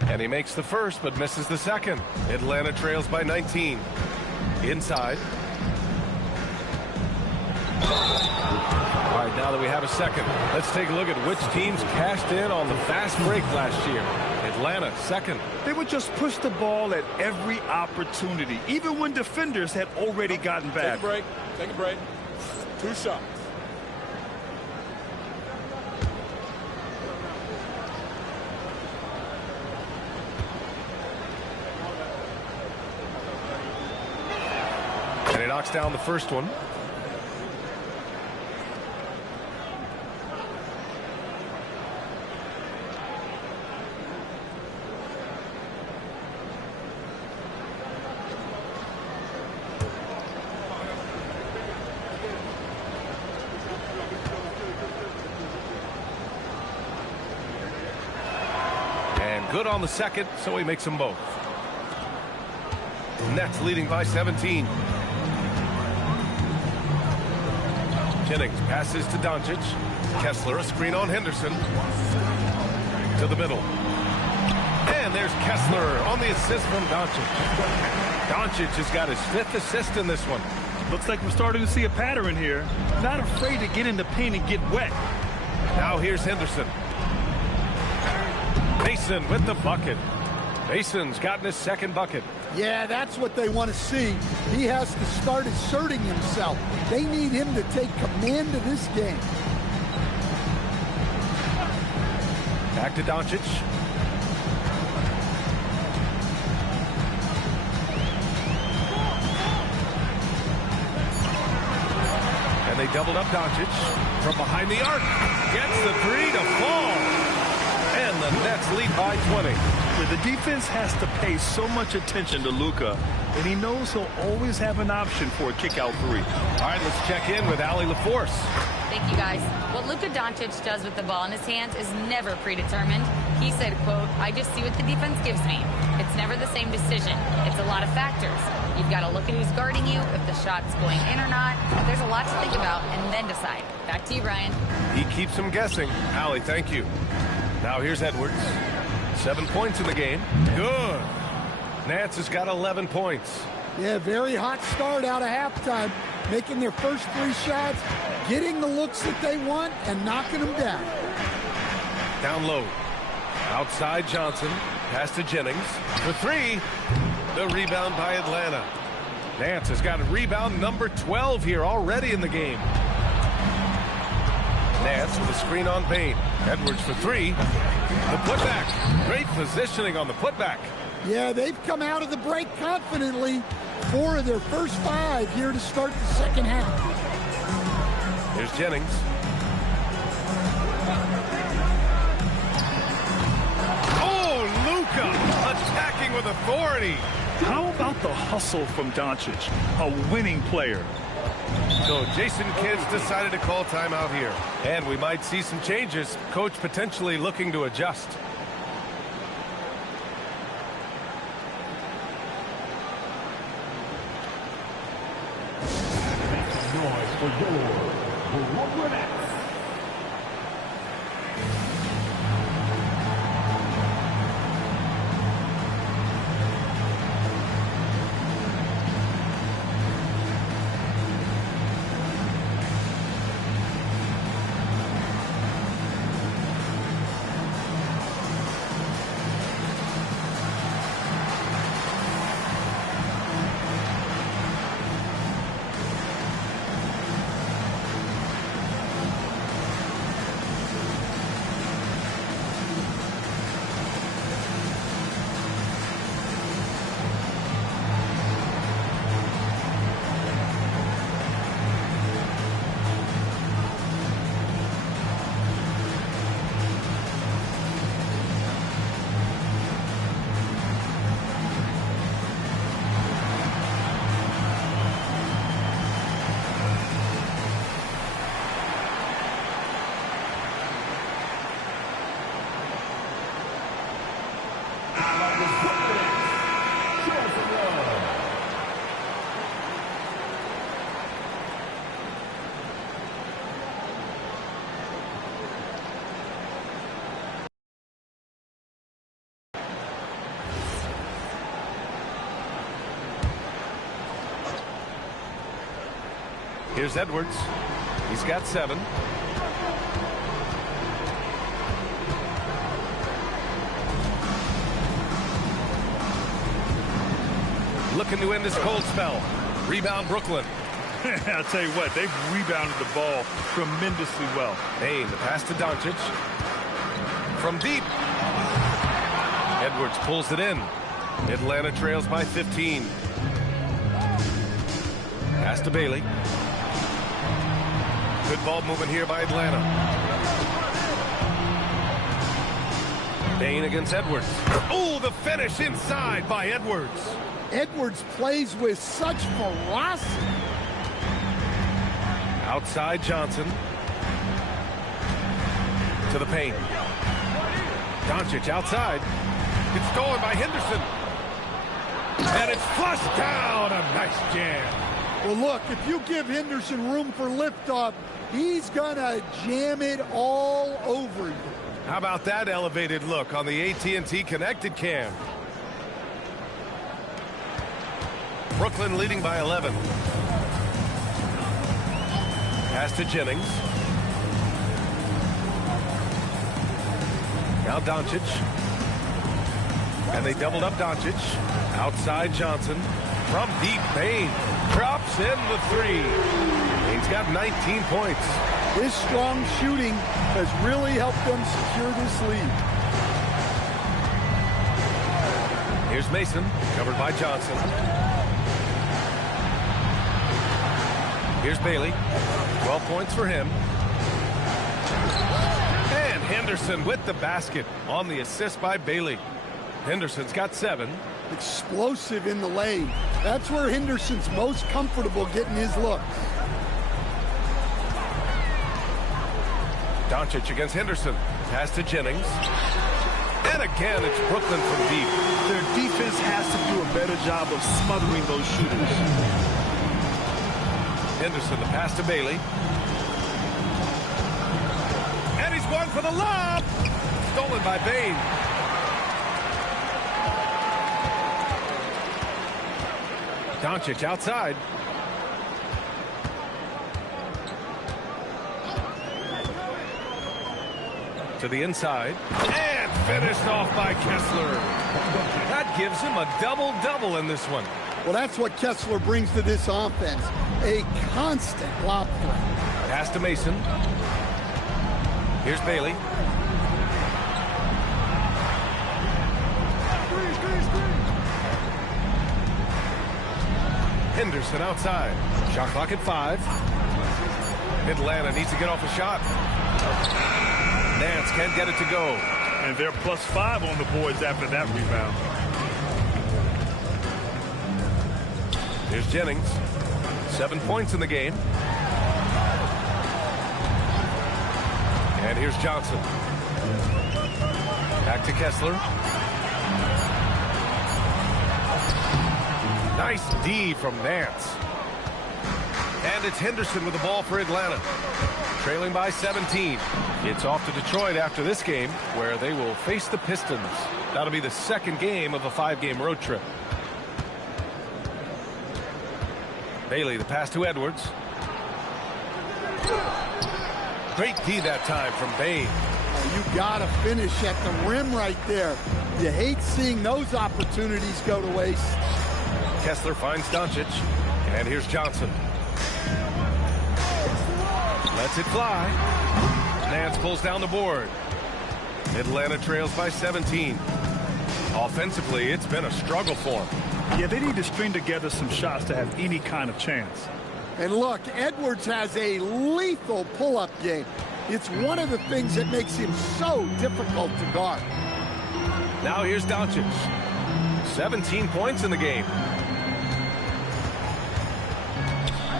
And he makes the first, but misses the second. Atlanta trails by 19. Inside. Now that we have a second, let's take a look at which teams cashed in on the fast break last year. Atlanta, second. They would just push the ball at every opportunity, even when defenders had already gotten back. Take a break. Take a break. 2 shots. And he knocks down the first one. Good on the second, so he makes them both. Nets leading by 17. Jennings passes to Doncic. Kessler, a screen on Henderson. To the middle. And there's Kessler on the assist from Doncic. Doncic has got his 5th assist in this one. Looks like we're starting to see a pattern here. Not afraid to get in the paint and get wet. Now here's Henderson. Mason with the bucket. Mason's gotten his 2nd bucket. Yeah, that's what they want to see. He has to start asserting himself. They need him to take command of this game. Back to Doncic. And they doubled up Doncic from behind the arc. Gets the 3 to fall. And the Nets lead by 20. The defense has to pay so much attention to Luka, and he knows he'll always have an option for a kick-out 3. All right, let's check in with Allie LaForce. Thank you, guys. What Luka Doncic does with the ball in his hands is never predetermined. He said, quote, "I just see what the defense gives me. It's never the same decision. It's a lot of factors. You've got to look at who's guarding you, if the shot's going in or not. There's a lot to think about, and then decide." Back to you, Brian. He keeps them guessing. Allie, thank you. Now here's Edwards. 7 points in the game. Good. Nance has got 11 points. Yeah, very hot start out of halftime. Making their first 3 shots, getting the looks that they want, and knocking them down. Down low. Outside Johnson. Pass to Jennings. For 3. The rebound by Atlanta. Nance has got a rebound number 12 here already in the game. Nance with a screen on Bain. Edwards for 3. The putback. Great positioning on the putback. Yeah, they've come out of the break confidently. 4 of their first 5 here to start the second half. Here's Jennings. Oh, Luka attacking with authority. How about the hustle from Doncic, a winning player? So Jason Kidd's decided to call timeout here. And we might see some changes. Coach potentially looking to adjust. Noise for your Brooklyn Nets. Here's Edwards. He's got 7. looking to end this cold spell. Rebound, Brooklyn. I'll tell you what, they've rebounded the ball tremendously well. Payne, the pass to Doncic. From deep. Edwards pulls it in. Atlanta trails by 15. Pass to Bailey. Good ball movement here by Atlanta. Payne against Edwards. Oh, the finish inside by Edwards. Edwards plays with such ferocity. Outside Johnson. To the paint. Doncic outside. It's stolen by Henderson. And it's flushed down. A nice jam. Well, look, if you give Henderson room for liftoff, he's going to jam it all over you. How about that elevated look on the AT&T connected cam? Brooklyn leading by 11. Pass to Jennings. Now Doncic. And they doubled up Doncic. Outside Johnson. From deep, Payne drops in the three. Payne's got 19 points. His strong shooting has really helped them secure this lead. Here's Mason, covered by Johnson. Here's Bailey. 12 points for him. And Henderson with the basket on the assist by Bailey. Henderson's got 7. Explosive in the lane. That's where Henderson's most comfortable getting his looks. Doncic against Henderson. Pass to Jennings. And again, it's Brooklyn from deep. Their defense has to do a better job of smothering those shooters. Henderson, the pass to Bailey. And he's one for the lob. Stolen by Payne. Doncic outside. To the inside. And finished off by Kessler. That gives him a double-double in this one. Well, that's what Kessler brings to this offense. A constant lob threat. Pass to Mason. Here's Bailey. Henderson outside. Shot clock at 5. Atlanta needs to get off a shot. Nance can't get it to go. And they're +5 on the boards after that rebound. Here's Jennings. 7 points in the game. And here's Johnson. Back to Kessler. Nice D from Nance. And it's Henderson with the ball for Atlanta. Trailing by 17. It's off to Detroit after this game, where they will face the Pistons. That'll be the second game of a 5-game road trip. Bailey, the pass to Edwards. Great D that time from Payne. You got to finish at the rim right there. You hate seeing those opportunities go to waste. Kessler finds Doncic. And here's Johnson. Lets it fly. Nance pulls down the board. Atlanta trails by 17. Offensively, it's been a struggle for them. Yeah, they need to string together some shots to have any kind of chance. And look, Edwards has a lethal pull-up game. It's one of the things that makes him so difficult to guard. Now here's Doncic. 17 points in the game.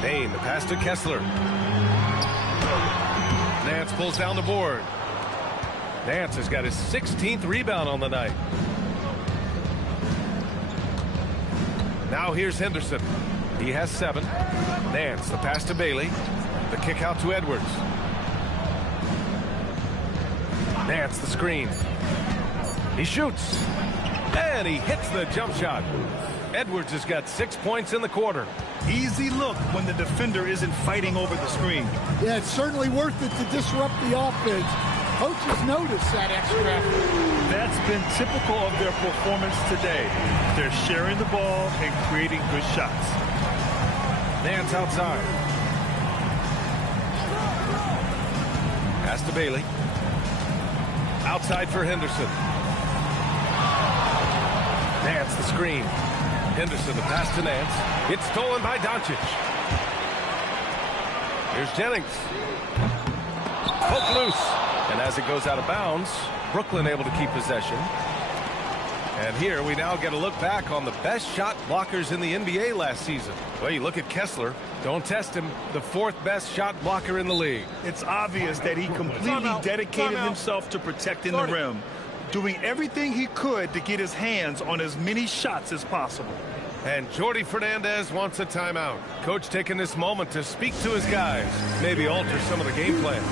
Payne, the pass to Kessler. Nance pulls down the board. Nance has got his 16th rebound on the night. Now here's Henderson. He has 7. Nance, the pass to Bailey. The kick out to Edwards. Nance, the screen. He shoots. And he hits the jump shot. Edwards has got 6 points in the quarter. Easy look when the defender isn't fighting over the screen. Yeah, it's certainly worth it to disrupt the offense. coaches notice that extra effort. That's been typical of their performance today. They're sharing the ball and creating good shots. Nance outside. Pass to Bailey. Outside for Henderson. Nance the screen. Henderson the pass to Nance. It's stolen by Doncic. Here's Jennings. Poke loose. And as it goes out of bounds, Brooklyn able to keep possession. And here we now get a look back on the best shot blockers in the NBA last season. Well, you look at Kessler. Don't test him. The 4th best shot blocker in the league. It's obvious that he completely dedicated himself to protecting the rim, doing everything he could to get his hands on as many shots as possible. And Jordi Fernandez wants a timeout. Coach taking this moment to speak to his guys, maybe alter some of the game plan.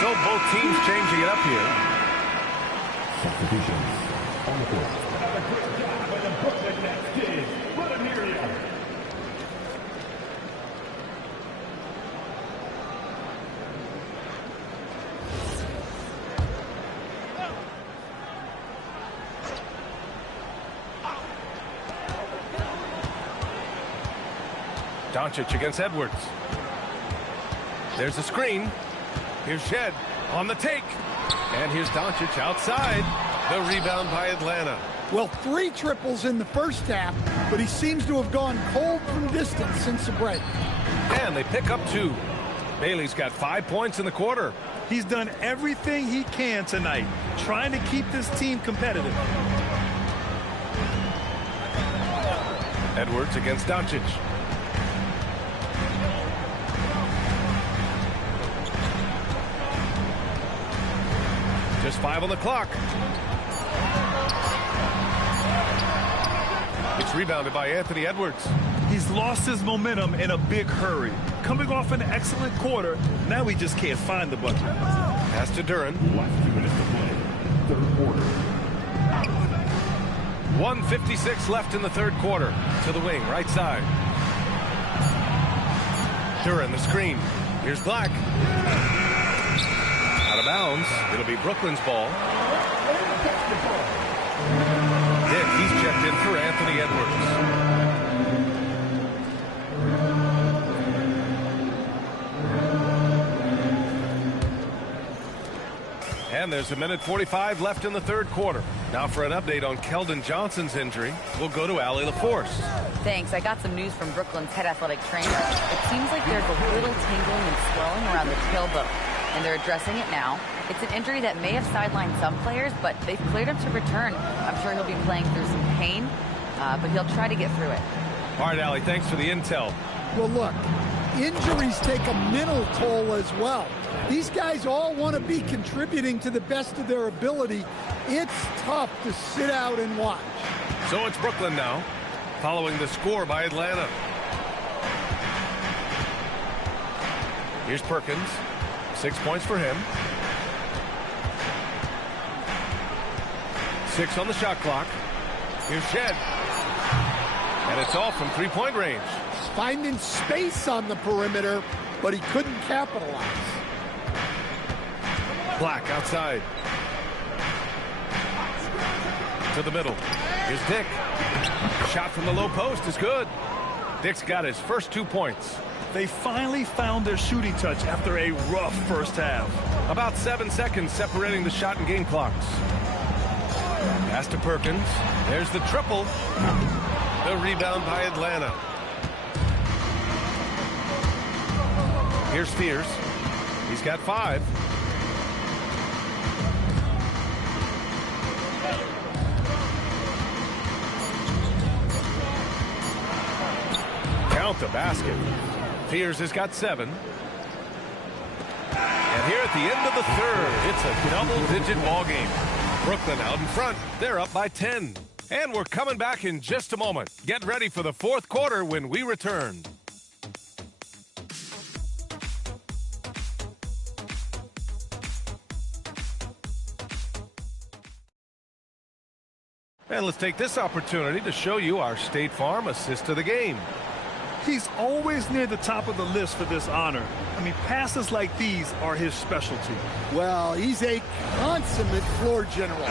So both teams changing it up here. Substitutions on the court. Another great job by the Brooklyn Nets kids. Let them hear you. Doncic against Edwards. There's a screen. Here's Shed on the take. And here's Doncic outside. The rebound by Atlanta. Well, 3 triples in the first half, but he seems to have gone cold from distance since the break. And they pick up 2. Bailey's got 5 points in the quarter. He's done everything he can tonight, trying to keep this team competitive. Edwards against Doncic. Just 5 on the clock. It's rebounded by Anthony Edwards. He's lost his momentum in a big hurry. Coming off an excellent quarter, now he just can't find the bucket. Pass to Duren. Last 2 minutes to play. Third quarter. 1:56 left in the third quarter. To the wing, right side. Duren, the screen. Here's Black. Out of bounds. It'll be Brooklyn's ball. Dick, he's checked in for Anthony Edwards. And there's 1:45 left in the third quarter. Now for an update on Keldon Johnson's injury, we'll go to Allie LaForce. Thanks. I got some news from Brooklyn's head athletic trainer. It seems like there's a little tingling and swelling around the tailbone, and they're addressing it now. It's an injury that may have sidelined some players, but they've cleared him to return. I'm sure he'll be playing through some pain, but he'll try to get through it. All right, Allie, thanks for the intel. Well, look, injuries take a mental toll as well. These guys all want to be contributing to the best of their ability. It's tough to sit out and watch. So it's Brooklyn now, following the score by Atlanta. Here's Perkins. 6 points for him. 6 on the shot clock. Here's Shed. And it's all from three-point range. Finding space on the perimeter, but he couldn't capitalize. Black outside. To the middle. Here's Dick. Shot from the low post is good. Dick's got his first 2 points. They finally found their shooting touch after a rough first half. About 7 seconds separating the shot and game clocks. Pass to Perkins. There's the triple. The rebound by Atlanta. Here's Spears. He's got 5. Count the basket. Spears has got 7. And here at the end of the third, it's a double-digit ball game. Brooklyn out in front. They're up by 10. And we're coming back in just a moment. Get ready for the fourth quarter when we return. And let's take this opportunity to show you our State Farm assist to the game. He's always near the top of the list for this honor. I mean, passes like these are his specialty. Well, he's a consummate floor general,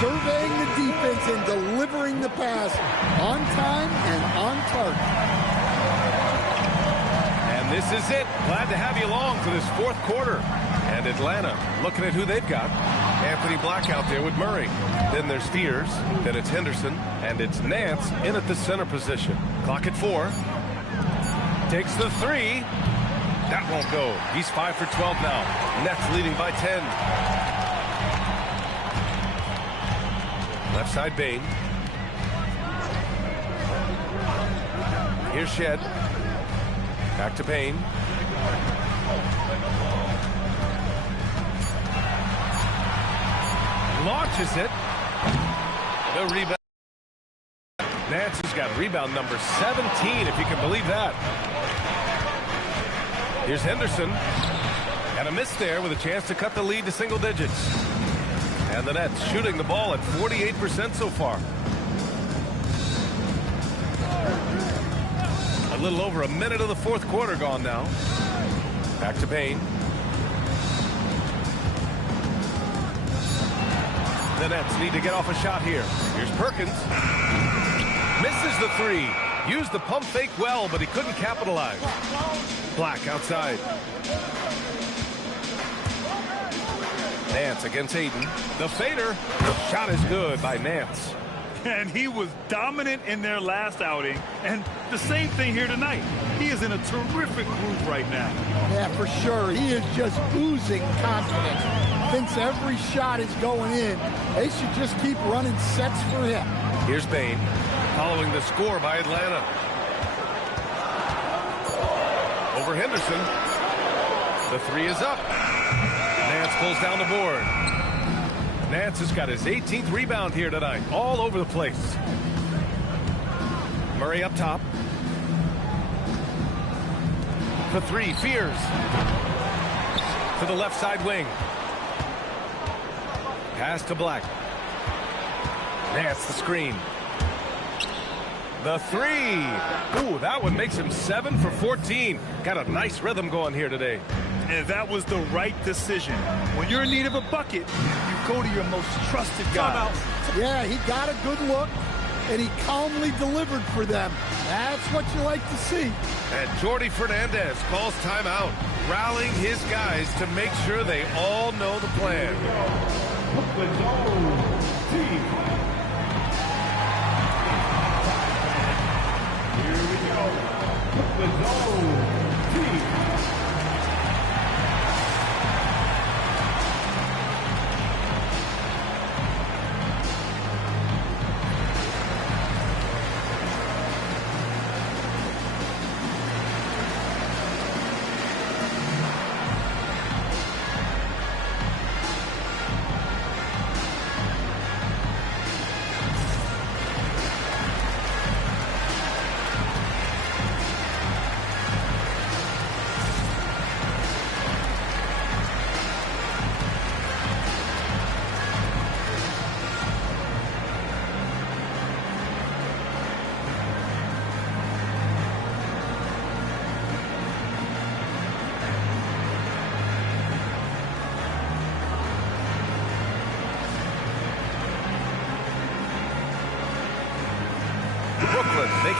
surveying the defense and delivering the pass on time and on target. And this is it. Glad to have you along for this fourth quarter. And Atlanta looking at who they've got. Anthony Black out there with Murray. Then there's Spears. Then it's Henderson. And it's Nance in at the center position. Clock at 4. Takes the 3. That won't go. He's 5 for 12 now. Nets leading by 10. Left side Bain. Here's Shed. Back to Bain. Launches it. The rebound. Nance has got rebound number 17, if you can believe that. Here's Henderson. And a miss there with a chance to cut the lead to single digits. And the Nets shooting the ball at 48% so far. A little over a minute of the fourth quarter gone now. Back to Bain. The Nets need to get off a shot here. Here's Perkins. Misses the 3. Used the pump fake well, but he couldn't capitalize. Black outside. Nance against Aiden. The fader. The shot is good by Nance. And he was dominant in their last outing. And the same thing here tonight. He is in a terrific groove right now. Yeah, for sure. He is just oozing confidence. Thinks every shot is going in. They should just keep running sets for him. Here's Bain. Following the score by Atlanta. Over Henderson. The 3 is up. Nance pulls down the board. Nance has got his 18th rebound here tonight. All over the place. Murray up top. For 3, Fears. To the left side wing. Pass to Black. Nance the screen. The 3. Ooh, that one makes him 7 for 14. Got a nice rhythm going here today. And that was the right decision. When you're in need of a bucket, you go to your most trusted guy. Yeah, he got a good look, and he calmly delivered for them. That's what you like to see. And Jordy Fernandez calls timeout, rallying his guys to make sure they all know the plan. Brooklyn's own team. Here we go. Brooklyn's own team.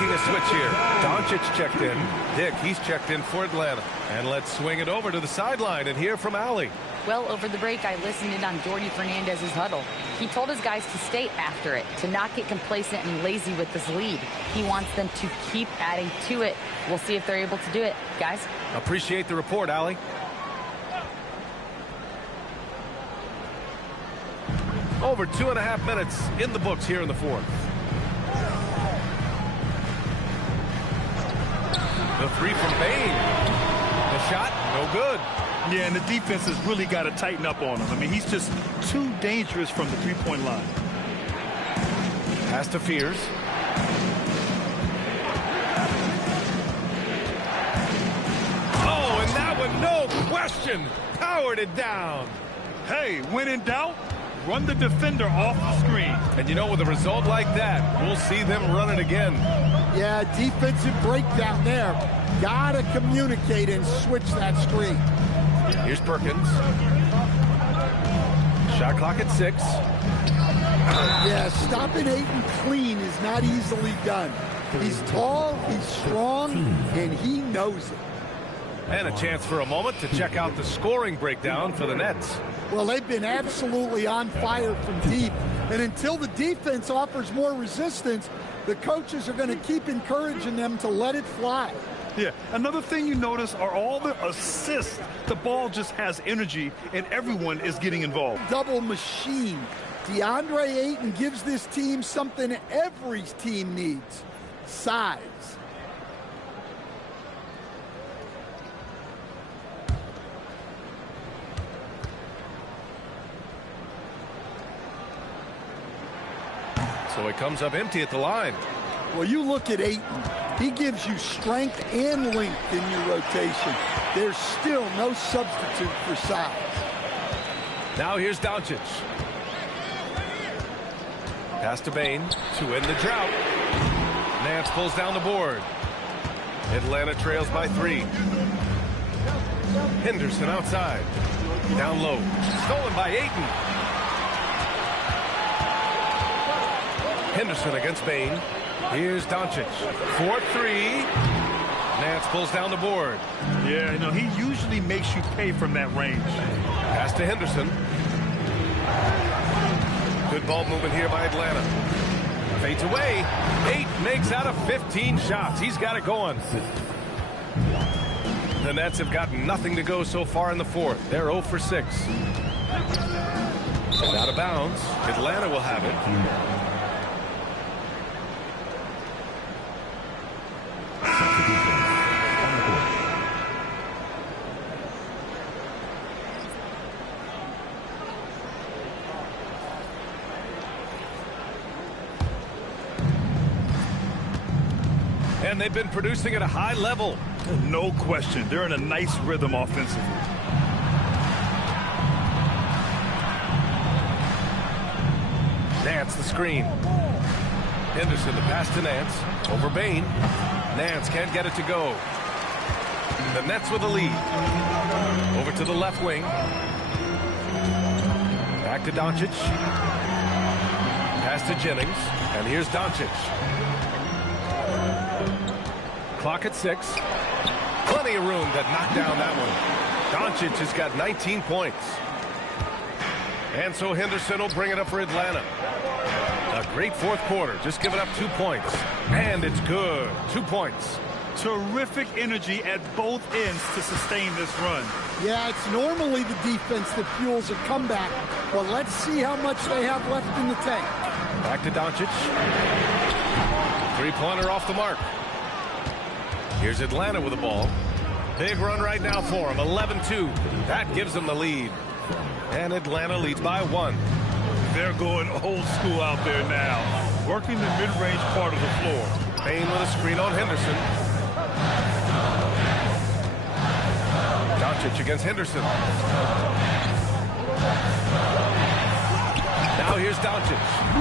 making a switch here. Doncic checked in. Dick, he's checked in for Atlanta. And let's swing it over to the sideline and hear from Allie. Well, over the break, I listened in on Jordy Fernandez's huddle. He told his guys to stay after it, to not get complacent and lazy with this lead. He wants them to keep adding to it. We'll see if they're able to do it. Guys? Appreciate the report, Allie. Over 2.5 minutes in the books here in the fourth. The three from Bain. The shot, no good. Yeah, and the defense has really got to tighten up on him. I mean, he's just too dangerous from the three-point line. Pass to Fears. Oh, and that one, no question, powered it down. Hey, when in doubt, run the defender off the screen. And you know, with a result like that, we'll see them run it again. Yeah, defensive breakdown there. Gotta communicate and switch that screen. Here's Perkins. Shot clock at 6. Yeah, stopping Ayton clean is not easily done. He's tall, he's strong, and he knows it. And a chance for a moment to check out the scoring breakdown for the Nets. Well, they've been absolutely on fire from deep. And until the defense offers more resistance, the coaches are going to keep encouraging them to let it fly. Yeah, another thing you notice are all the assists. The ball just has energy, and everyone is getting involved. Double machine. DeAndre Ayton gives this team something every team needs: size. So it comes up empty at the line. Well, you look at Ayton. He gives you strength and length in your rotation. There's still no substitute for size. Now here's Doncic. Pass to Bain to end the drought. Nance pulls down the board. Atlanta trails by 3. Henderson outside. Down low. Stolen by Ayton. Henderson against Bain. Here's Doncic. 4-3. Nance pulls down the board. Yeah, you know, he usually makes you pay from that range. Pass to Henderson. Good ball movement here by Atlanta. Fades away. 8 makes out of 15 shots. He's got it going. The Nets have got nothing to go so far in the fourth. They're 0 for 6. And out of bounds. Atlanta will have it. And they've been producing at a high level. No question. They're in a nice rhythm offensively. Nance the screen. Henderson the pass to Nance. Over Bain. Nance can't get it to go. The Nets with the lead. Over to the left wing. Back to Doncic. Pass to Jennings. And here's Doncic. Clock at 6. Plenty of room to knock down that one. Doncic has got 19 points. And so Henderson will bring it up for Atlanta. A great fourth quarter, just giving up 2 points. And it's good. 2 points. Terrific energy at both ends to sustain this run. Yeah, it's normally the defense that fuels a comeback. But let's see how much they have left in the tank. Back to Doncic. 3-pointer off the mark. Here's Atlanta with the ball. Big run right now for them. 11-2. That gives them the lead. And Atlanta leads by 1. They're going old school out there now. Working the mid-range part of the floor. Bain with a screen on Henderson. Doncic against Henderson. Now here's Doncic.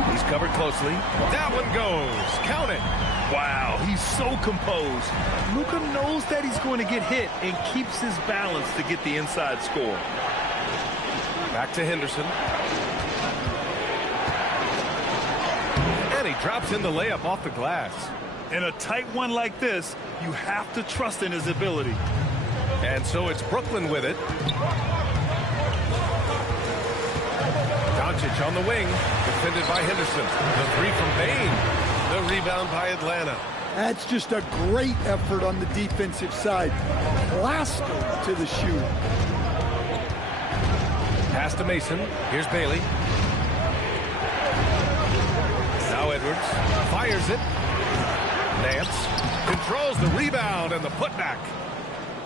He's covered closely. That one goes. Count it. Wow, he's so composed. Luka knows that he's going to get hit and keeps his balance to get the inside score. Back to Henderson. And he drops in the layup off the glass. In a tight one like this, you have to trust in his ability. And so it's Brooklyn with it. Doncic on the wing, defended by Henderson. The three from Bain. The rebound by Atlanta. That's just a great effort on the defensive side. Plastered to the shoe. Pass to Mason. Here's Bailey. Now Edwards fires it. Nance controls the rebound and the putback.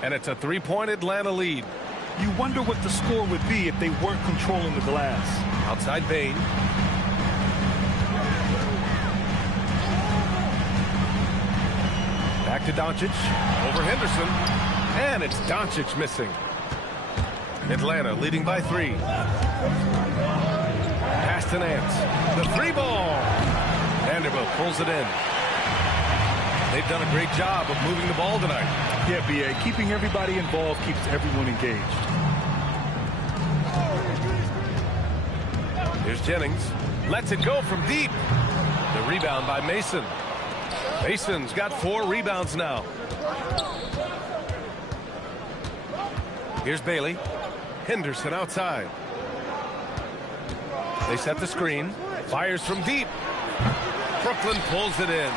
And it's a three-point Atlanta lead. You wonder what the score would be if they weren't controlling the glass. Outside Bain. Back to Doncic. Over Henderson. And it's Doncic missing. Atlanta leading by 3. Pass to Nance. The three ball. Vanderbilt pulls it in. They've done a great job of moving the ball tonight. Yeah, B.A. Keeping everybody involved keeps everyone engaged. Here's Jennings. Lets it go from deep. The rebound by Mason. Mason's got 4 rebounds now. Here's Bailey. Henderson outside. They set the screen. Fires from deep. Brooklyn pulls it in.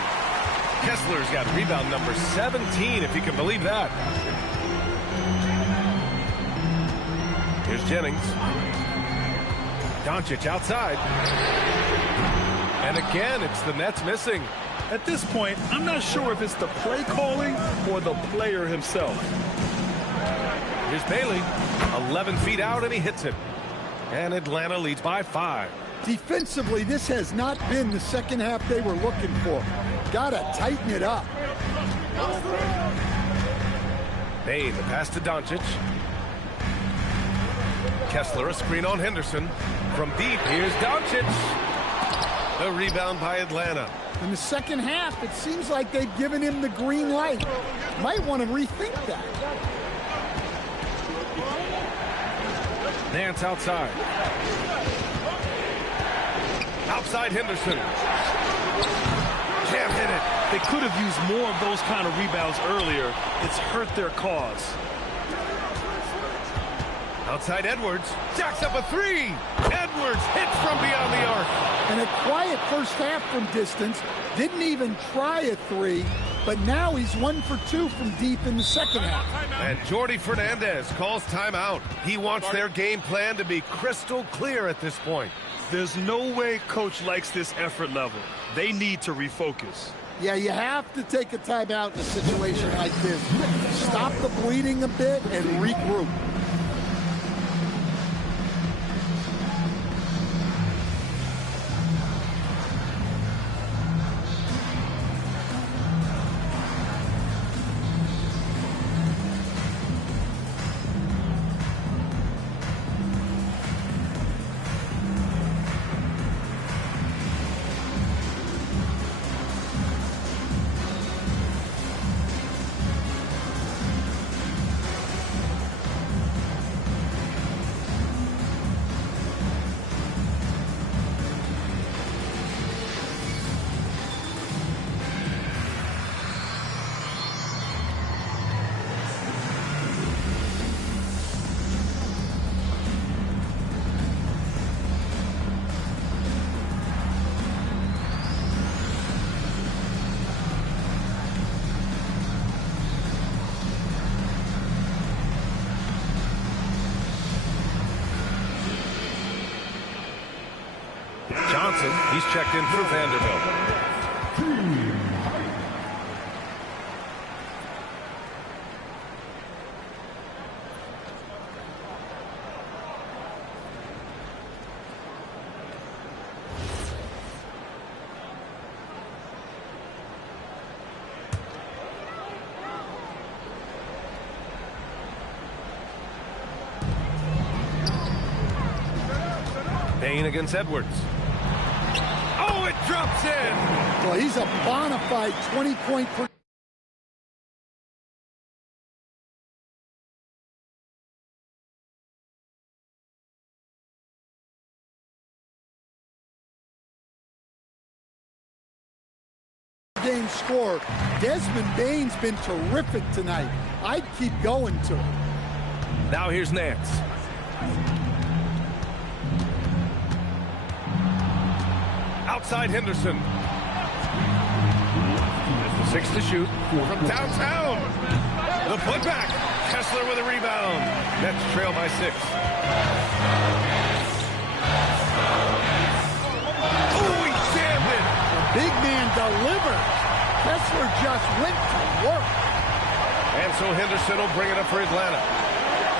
Kessler's got rebound number 17, if you can believe that. Here's Jennings. Doncic outside. And again, it's the Nets missing. At this point, I'm not sure if it's the play calling or the player himself. Here's Bailey. 11 feet out, and he hits it. And Atlanta leads by 5. Defensively, this has not been the second half they were looking for. Gotta tighten it up. Bain, the pass to Doncic. Kessler, a screen on Henderson. From deep, here's Doncic. The rebound by Atlanta. In the second half, it seems like they've given him the green light. Might want to rethink that. Nance outside. Outside Henderson. Can't hit it. They could have used more of those kind of rebounds earlier. It's hurt their cause. Outside Edwards. Jacks up a 3. Edwards hits from beyond the arc. And a quiet first half from distance. Didn't even try a 3. But now he's 1 for 2 from deep in the second half. And Jordi Fernandez calls timeout. He wants their game plan to be crystal clear at this point. There's no way coach likes this effort level. They need to refocus. Yeah, you have to take a timeout in a situation like this. Stop the bleeding a bit and regroup. Johnson, he's checked in for Vanderbilt. Bain against Edwards. Oh, it drops in. Well, he's a bona fide 20-point per game ball-game scorer. Desmond Bain's been terrific tonight. I'd keep going to him. Now here's Nance. Outside Henderson. 6 to shoot from downtown. The putback. Kessler with a rebound. Nets trail by 6. Oh, he jammed it. Big man delivered. Kessler just went to work. And so Henderson will bring it up for Atlanta.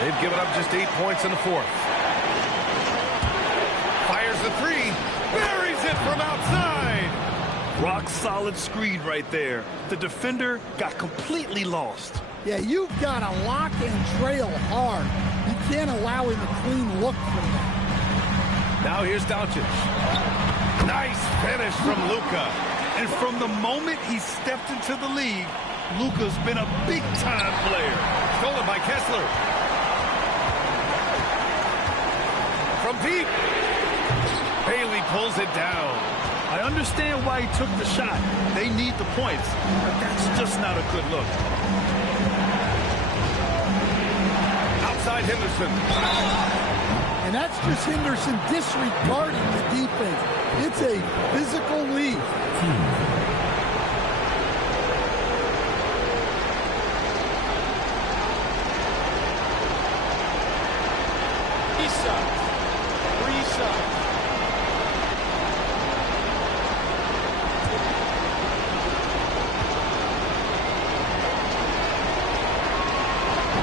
They've given up just 8 points in the 4th. Fires the 3. Buries it from outside. Rock solid screen right there. The defender got completely lost. Yeah, you've got to lock and trail hard. You can't allow him a clean look from that. Now here's Doncic. Nice finish from Luka. And from the moment he stepped into the league, Luka's been a big-time player. Stolen by Kessler. From deep. Bailey pulls it down. I understand why he took the shot. They need the points, but that's just not a good look. Outside Henderson. And that's just Henderson disregarding the defense. It's a physical lead. RiseUp.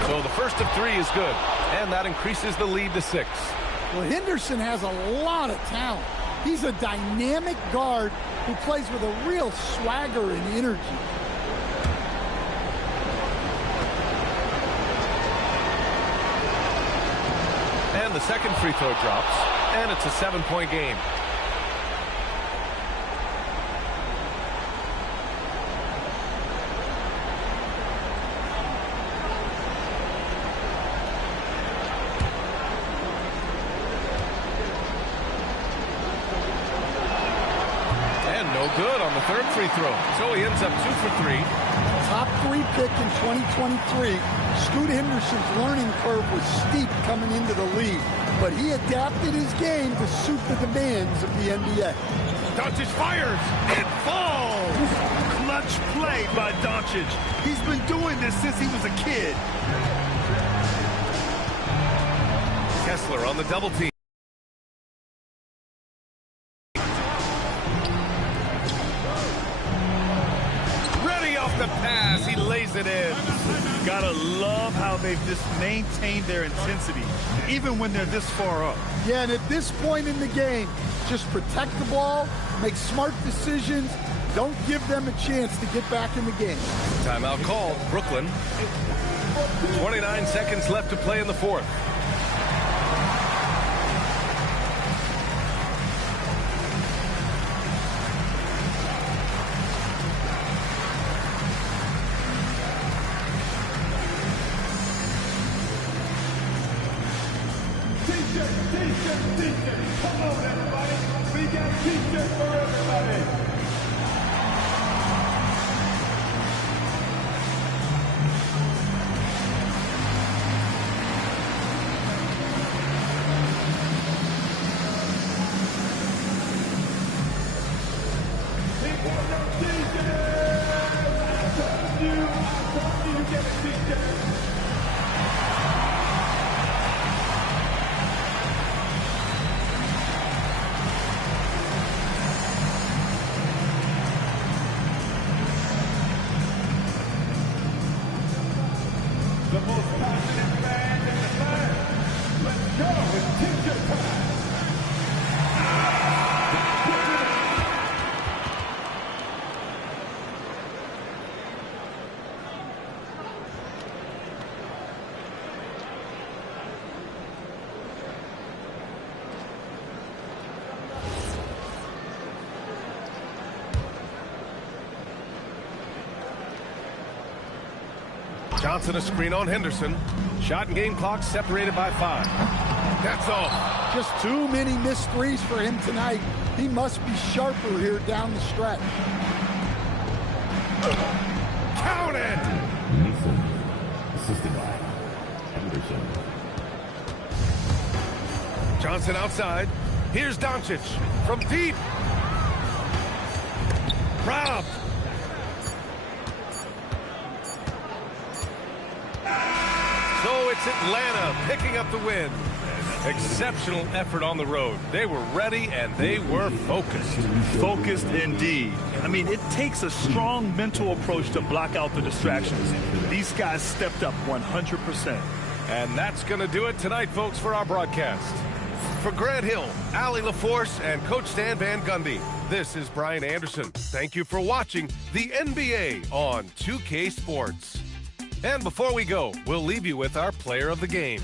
So the first of 3 is good, and that increases the lead to 6. Well, Henderson has a lot of talent. He's a dynamic guard who plays with a real swagger and energy. And the second free throw drops, and it's a 7-point game. Good on the third free throw. So he ends up 2 for 3. Top 3 pick in 2023. Scoot Henderson's learning curve was steep coming into the league, but he adapted his game to suit the demands of the NBA. Doncic fires. It falls. Clutch play by Doncic. He's been doing this since he was a kid. Kessler on the double team. The pass, he lays it in. Gotta love how they've just maintained their intensity, even when they're this far up. Yeah, and at this point in the game, just protect the ball, make smart decisions, don't give them a chance to get back in the game. Timeout called, Brooklyn. 29 seconds left to play in the 4th. Come on, everybody. We got t-shirts for everybody. People know t-shirts. I told you, get a t-shirt. The most passionate fan in the land. Let's go with t-shirt time. Johnson a screen on Henderson. Shot and game clock separated by 5. That's all. Just too many missed threes for him tonight. He must be sharper here down the stretch. Counted! Assisted by Anderson. Johnson outside. Here's Doncic from deep. Robbed. So it's Atlanta picking up the win. Exceptional effort on the road. They were ready and they were focused. Focused indeed. I mean, it takes a strong mental approach to block out the distractions. These guys stepped up 100%. And that's going to do it tonight, folks, for our broadcast. For Grant Hill, Allie LaForce, and Coach Stan Van Gundy, this is Brian Anderson. Thank you for watching the NBA on 2K Sports. And before we go, we'll leave you with our player of the game.